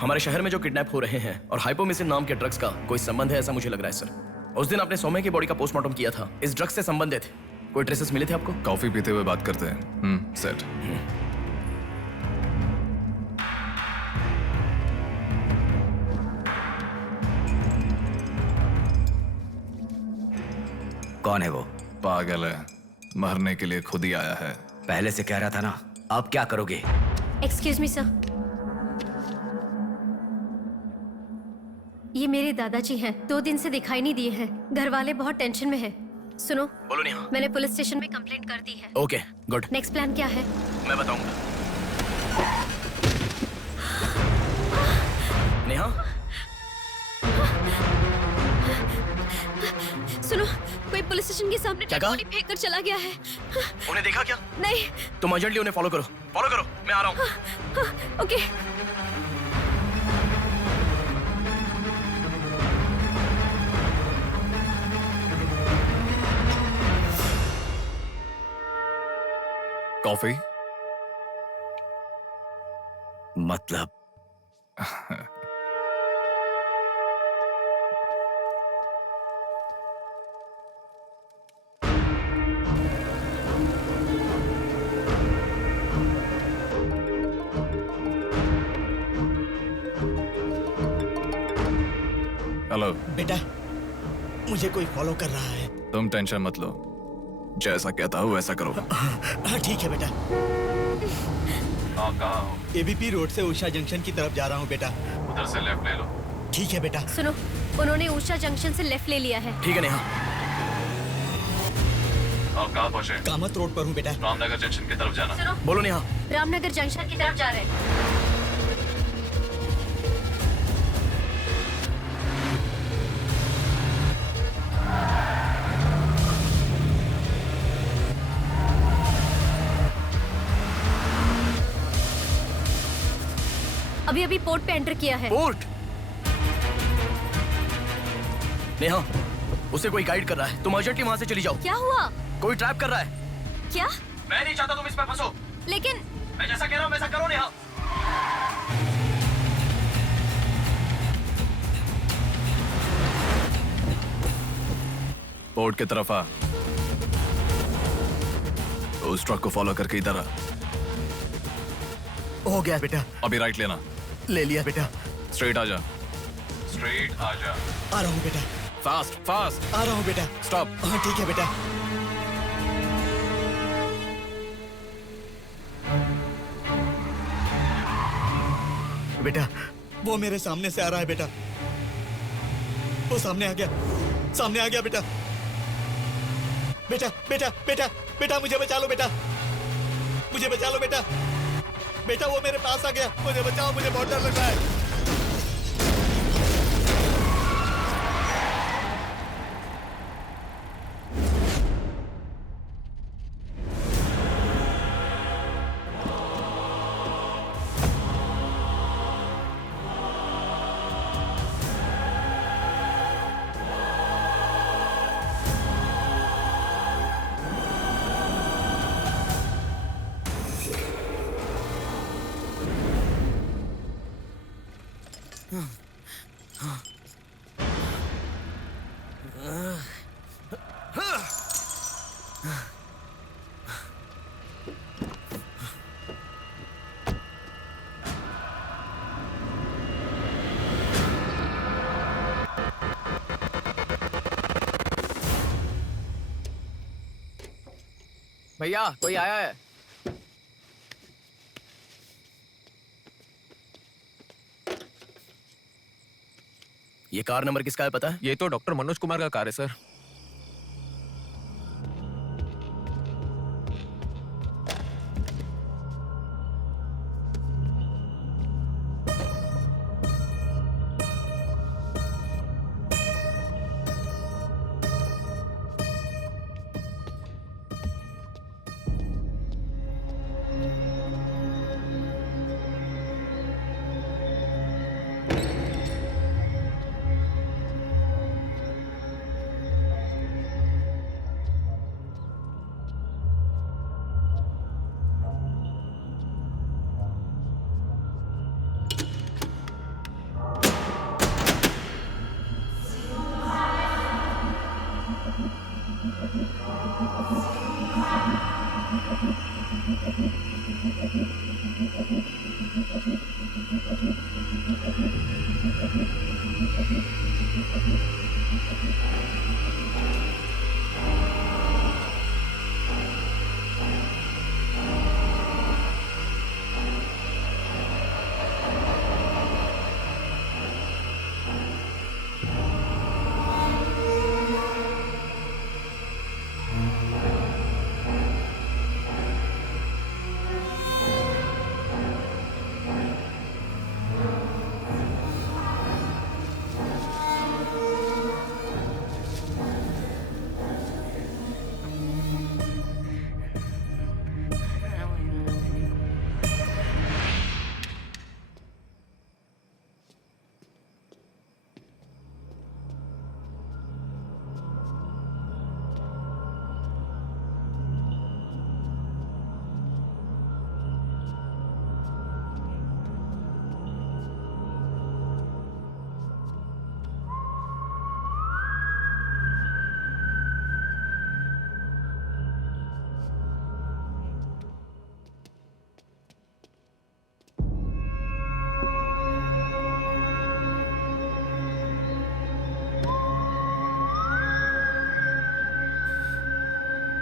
हमारे शहर में जो किडनैप हो रहे हैं और हाइपोमिसिन नाम के ड्रग्स का कोई संबंध है ऐसा मुझे लग रहा है सर। उस दिन आपने सौम्या की बॉडी का पोस्टमार्टम किया था, इस ड्रग्स से संबंधित कोई ट्रेसेस मिले थे आपको? कॉफी पीते हुए बात करते हैं। सेट। कौन है वो? पागल है, मरने के लिए खुद ही आया है। पहले से कह रहा था ना, अब क्या करोगे? एक्सक्यूज मी सर, ये मेरे दादाजी हैं। 2 दिन से दिखाई नहीं दिए हैं। घर वाले बहुत टेंशन में हैं। सुनो। बोलो नेहा। मैंने पुलिस स्टेशन में कंप्लेंट कर दी है। Okay, good. नेक्स्ट प्लान क्या है? मैं बताऊंगा। नेहा, सुनो, कोई पुलिस स्टेशन के सामने क्या कहा? बॉडी फेंक कर चला गया है। उन्हें देखा क्या? नहीं। तुम अर्जेंटली उन्हें फॉलो करो। फॉलो करो, मैं आ रहा हूँ। ओके। कॉफी? मतलब हेलो बेटा, मुझे कोई फॉलो कर रहा है। तुम टेंशन मत लो, जैसा कहता हूँ वैसा करो। हाँ ठीक है बेटा। आप कहाँ हो? एबीपी रोड से उषा जंक्शन की तरफ जा रहा हूँ बेटा। उधर से लेफ्ट ले लो। ठीक है बेटा। सुनो, उन्होंने उषा जंक्शन से लेफ्ट ले लिया है। ठीक है नेहा। आप कहाँ पहुँचे? कामत रोड पर हूँ बेटा। रामनगर जंक्शन की तरफ जाना। सुनो। बोलो नेहा। रामनगर जंक्शन की तरफ जा रहे हैं। अभी अभी पोर्ट पे एंटर किया है। पोर्ट? नेहा, उसे कोई गाइड कर रहा है। तुम अर्जेंटली वहां से चली जाओ। क्या हुआ? कोई ट्रैप कर रहा है। क्या? मैं नहीं चाहता तुम इसमें फंसो। लेकिन मैं जैसा कह रहा हूं वैसा करो नेहा। पोर्ट की तरफ आ। उस ट्रक को फॉलो करके इधर आ। हो गया बेटा। अभी राइट लेना। ले लिया बेटा। स्ट्रेट आ जा। स्ट्रेट आ जा। आ रहा हूँ बेटा। Fast fast. आ रहा हूँ बेटा। स्टॉप। हाँ ठीक है बेटा। बेटा वो मेरे सामने से आ रहा है बेटा, वो सामने आ गया, सामने आ गया बेटा। बेटा बेटा बेटा बेटा मुझे बचा लो बेटा, मुझे बचा लो बेटा, बेटा वो मेरे पास आ गया, मुझे बचाओ, मुझे बहुत डर लग रहा है। भैया कोई आया है। ये कार नंबर किसका है पता है? ये तो डॉक्टर मनोज कुमार का कार है sir.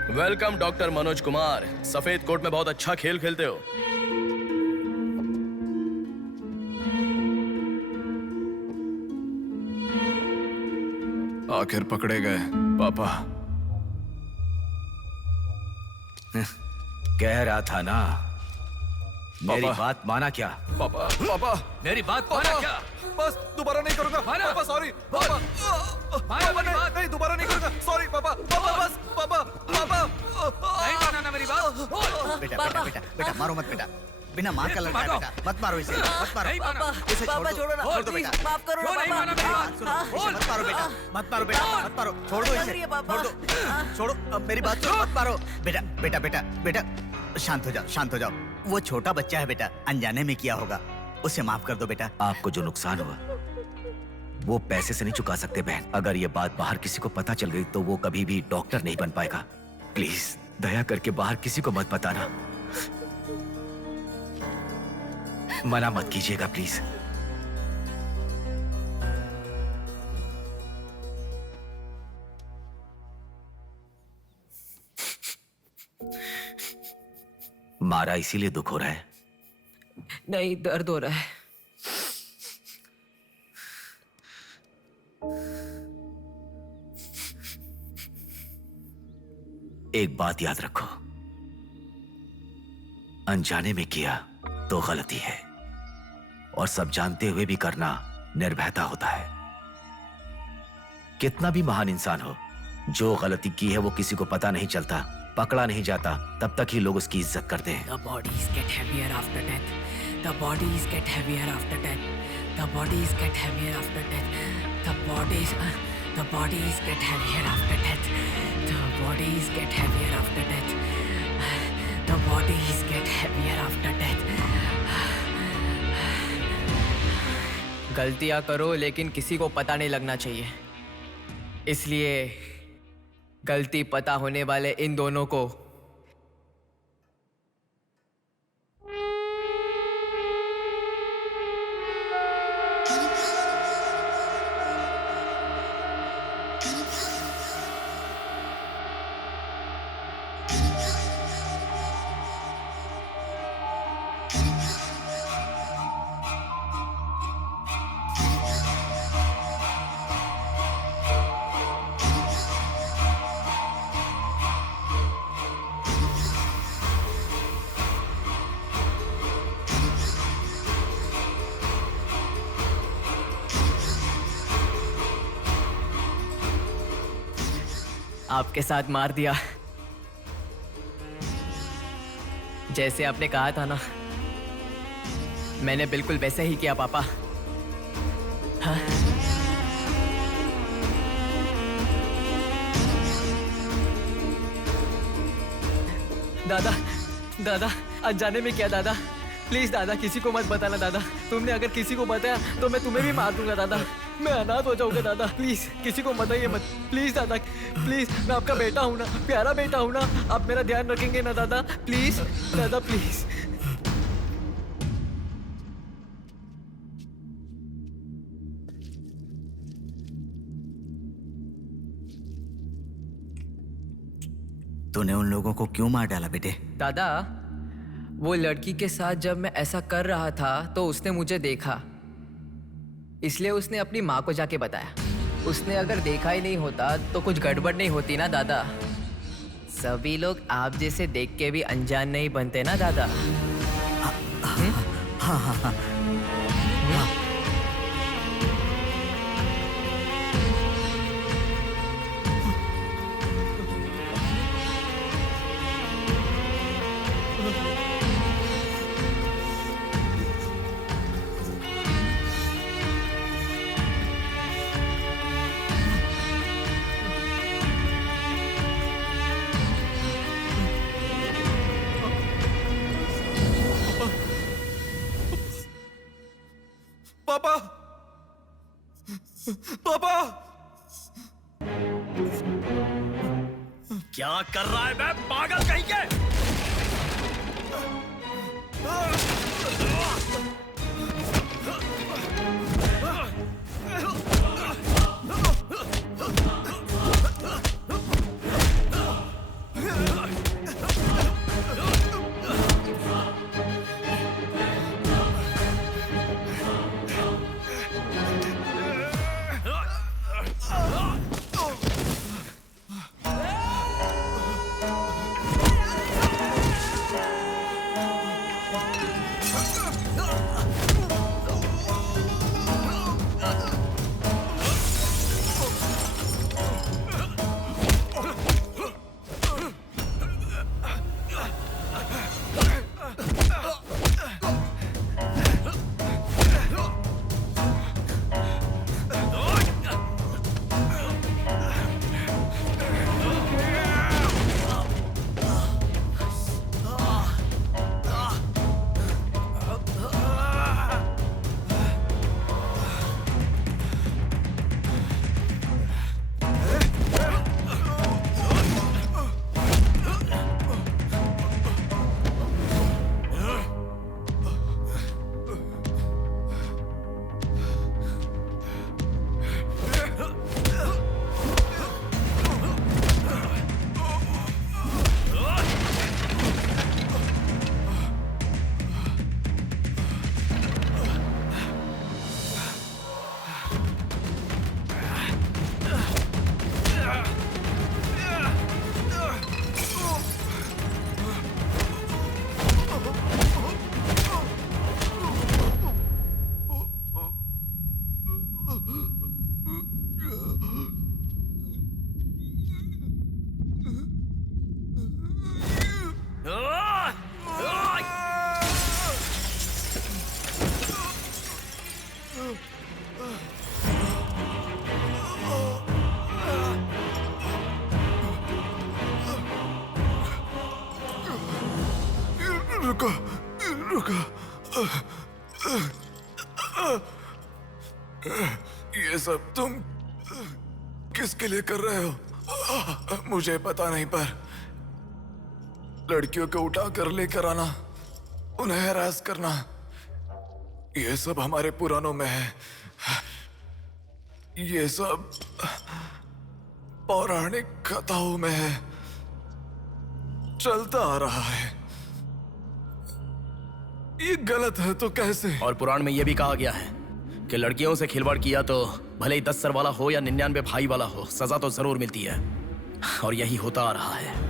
Welcome doctor Manoj Kumar, सफेद कोट में बहुत अच्छा खेल खेलते हो। आखिर पकड़े गए पापा। कह रहा था ना, मेरी बात माना क्या? पापा पापा मेरी बात माना क्या? बस दोबारा नहीं करूंगा पापा, सॉरी पापा, पापा नहीं दोबारा नहीं करूंगा, सॉरी पापा, पापा बस पापा, पापा नहीं माना मेरी बात। बेटा बेटा बेटा बेटा मारो मत बेटा, बिना माँ का लड़का है बेटा, मत मारो इसे, मत मारो इसे, छोड़ दो, छोड़ दो बेटा, माफ करो ना पापा। इसे मत मारो बेटा, मत मारो बेटा, मत मारो, छोड़ दो इसे, छोड़ दो, छोड़ो, अब मेरी बात सुनो, मत मारो बेटा बेटा बेटा बेटा, शांत हो जाओ, शांत हो जाओ। वो छोटा बच्चा है बेटा, अनजाने में किया होगा, उसे माफ कर दो बेटा। आपको जो नुकसान हुआ वो पैसे से नहीं चुका सकते बहन। अगर ये बात बाहर किसी को पता चल गई तो वो कभी भी डॉक्टर नहीं बन पाएगा। प्लीज दया करके बाहर किसी को मत बताना, मना मत कीजिएगा प्लीज। मारा इसीलिए दुख हो रहा है? नहीं, दर्द हो रहा है। एक बात याद रखो, अनजाने में किया तो गलती है, और सब जानते हुए भी करना निर्भयता होता है। कितना भी महान इंसान हो, जो गलती की है वो किसी को पता नहीं चलता, पकड़ा नहीं जाता, तब तक ही लोग उसकी इज्जत करते हैं। The bodies get heavier after death. The bodies get heavier after death. The bodies get heavier after death. The bodies get heavier after death. The bodies get heavier after death. The bodies get heavier after death. गलतियां करो लेकिन किसी को पता नहीं लगना चाहिए, इसलिए गलती पता होने वाले इन दोनों को आपके साथ मार दिया, जैसे आपने कहा था ना, मैंने बिल्कुल वैसे ही किया पापा। हाँ? दादा, दादा, अनजाने में किया दादा, प्लीज दादा किसी को मत बताना दादा, तुमने अगर किसी को बताया तो मैं तुम्हें भी मार दूंगा दादा, मैं अनाथ हो जाऊंगा दादा, प्लीज किसी को बताइए मत, प्लीज दादा, प्लीज, मैं आपका बेटा हूं ना, प्यारा बेटा हूं ना, आप मेरा ध्यान रखेंगे ना दादा, प्लीज दादा, प्लीज। तूने उन लोगों को क्यों मार डाला बेटे? दादा, वो लड़की के साथ जब मैं ऐसा कर रहा था तो उसने मुझे देखा, इसलिए उसने अपनी माँ को जाके बताया। उसने अगर देखा ही नहीं होता तो कुछ गड़बड़ नहीं होती ना दादा। सभी लोग आप जैसे देख के भी अनजान नहीं बनते ना दादा। हाँ हाँ हाँ। पापा, पापा, क्या कर रहा है बे पागल कहीं के? होगा। ये सब तुम किसके लिए कर रहे हो? मुझे पता नहीं, पर लड़कियों को उठा कर लेकर आना, उन्हें हैरास करना, ये सब हमारे पुराणों में है। ये सब पौराणिक कथाओं में है, चलता आ रहा है। ये गलत है तो कैसे? और पुराण में यह भी कहा गया है कि लड़कियों से खिलवाड़ किया तो भले ही 10 सर वाला हो या 99 भाई वाला हो, सजा तो जरूर मिलती है। और यही होता आ रहा है।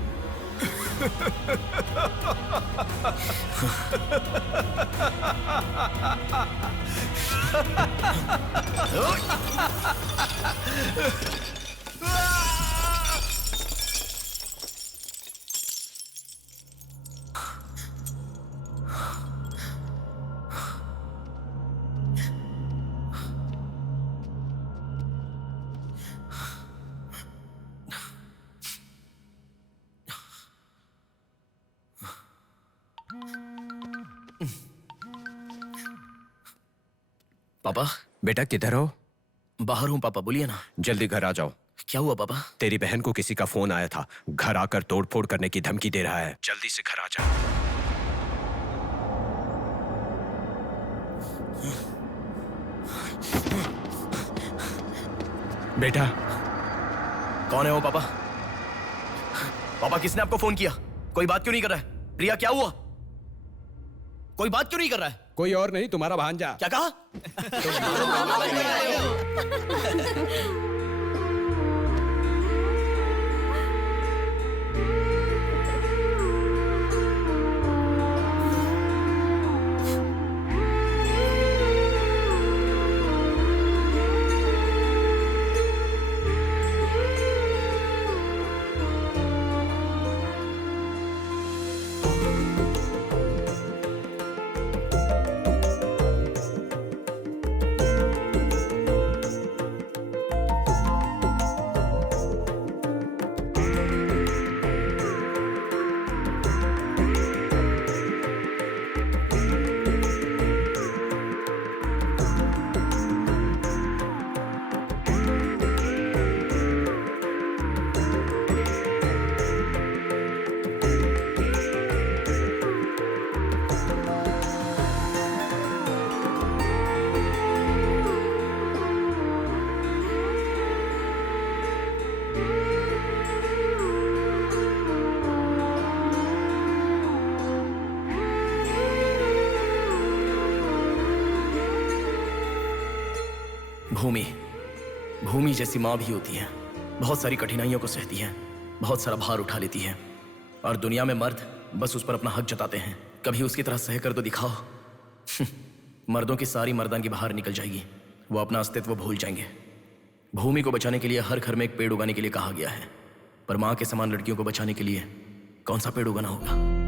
पापा। बेटा किधर हो? बाहर हूँ पापा, बोलिए ना। जल्दी घर आ जाओ। क्या हुआ पापा? तेरी बहन को किसी का फोन आया था, घर आकर तोड़फोड़ करने की धमकी दे रहा है। जल्दी से घर आ जा। बेटा। कौन है वो पापा? पापा किसने आपको फोन किया? कोई बात क्यों नहीं कर रहा है? प्रिया क्या हुआ? कोई बात क्यों नहीं कर रहा है? कोई और नहीं, तुम्हारा भांजा। क्या कहा? भूमि जैसी माँ भी होती है, बहुत सारी कठिनाइयों को सहती है, बहुत सारा भार उठा लेती है, और दुनिया में मर्द बस उस पर अपना हक जताते हैं। कभी उसकी तरह सह कर तो दिखाओ। मर्दों की सारी मर्दानगी बाहर निकल जाएगी, वो अपना अस्तित्व भूल जाएंगे। भूमि को बचाने के लिए हर घर में एक पेड़ उगाने के लिए कहा गया है, पर माँ के समान लड़कियों को बचाने के लिए कौन सा पेड़ उगाना होगा?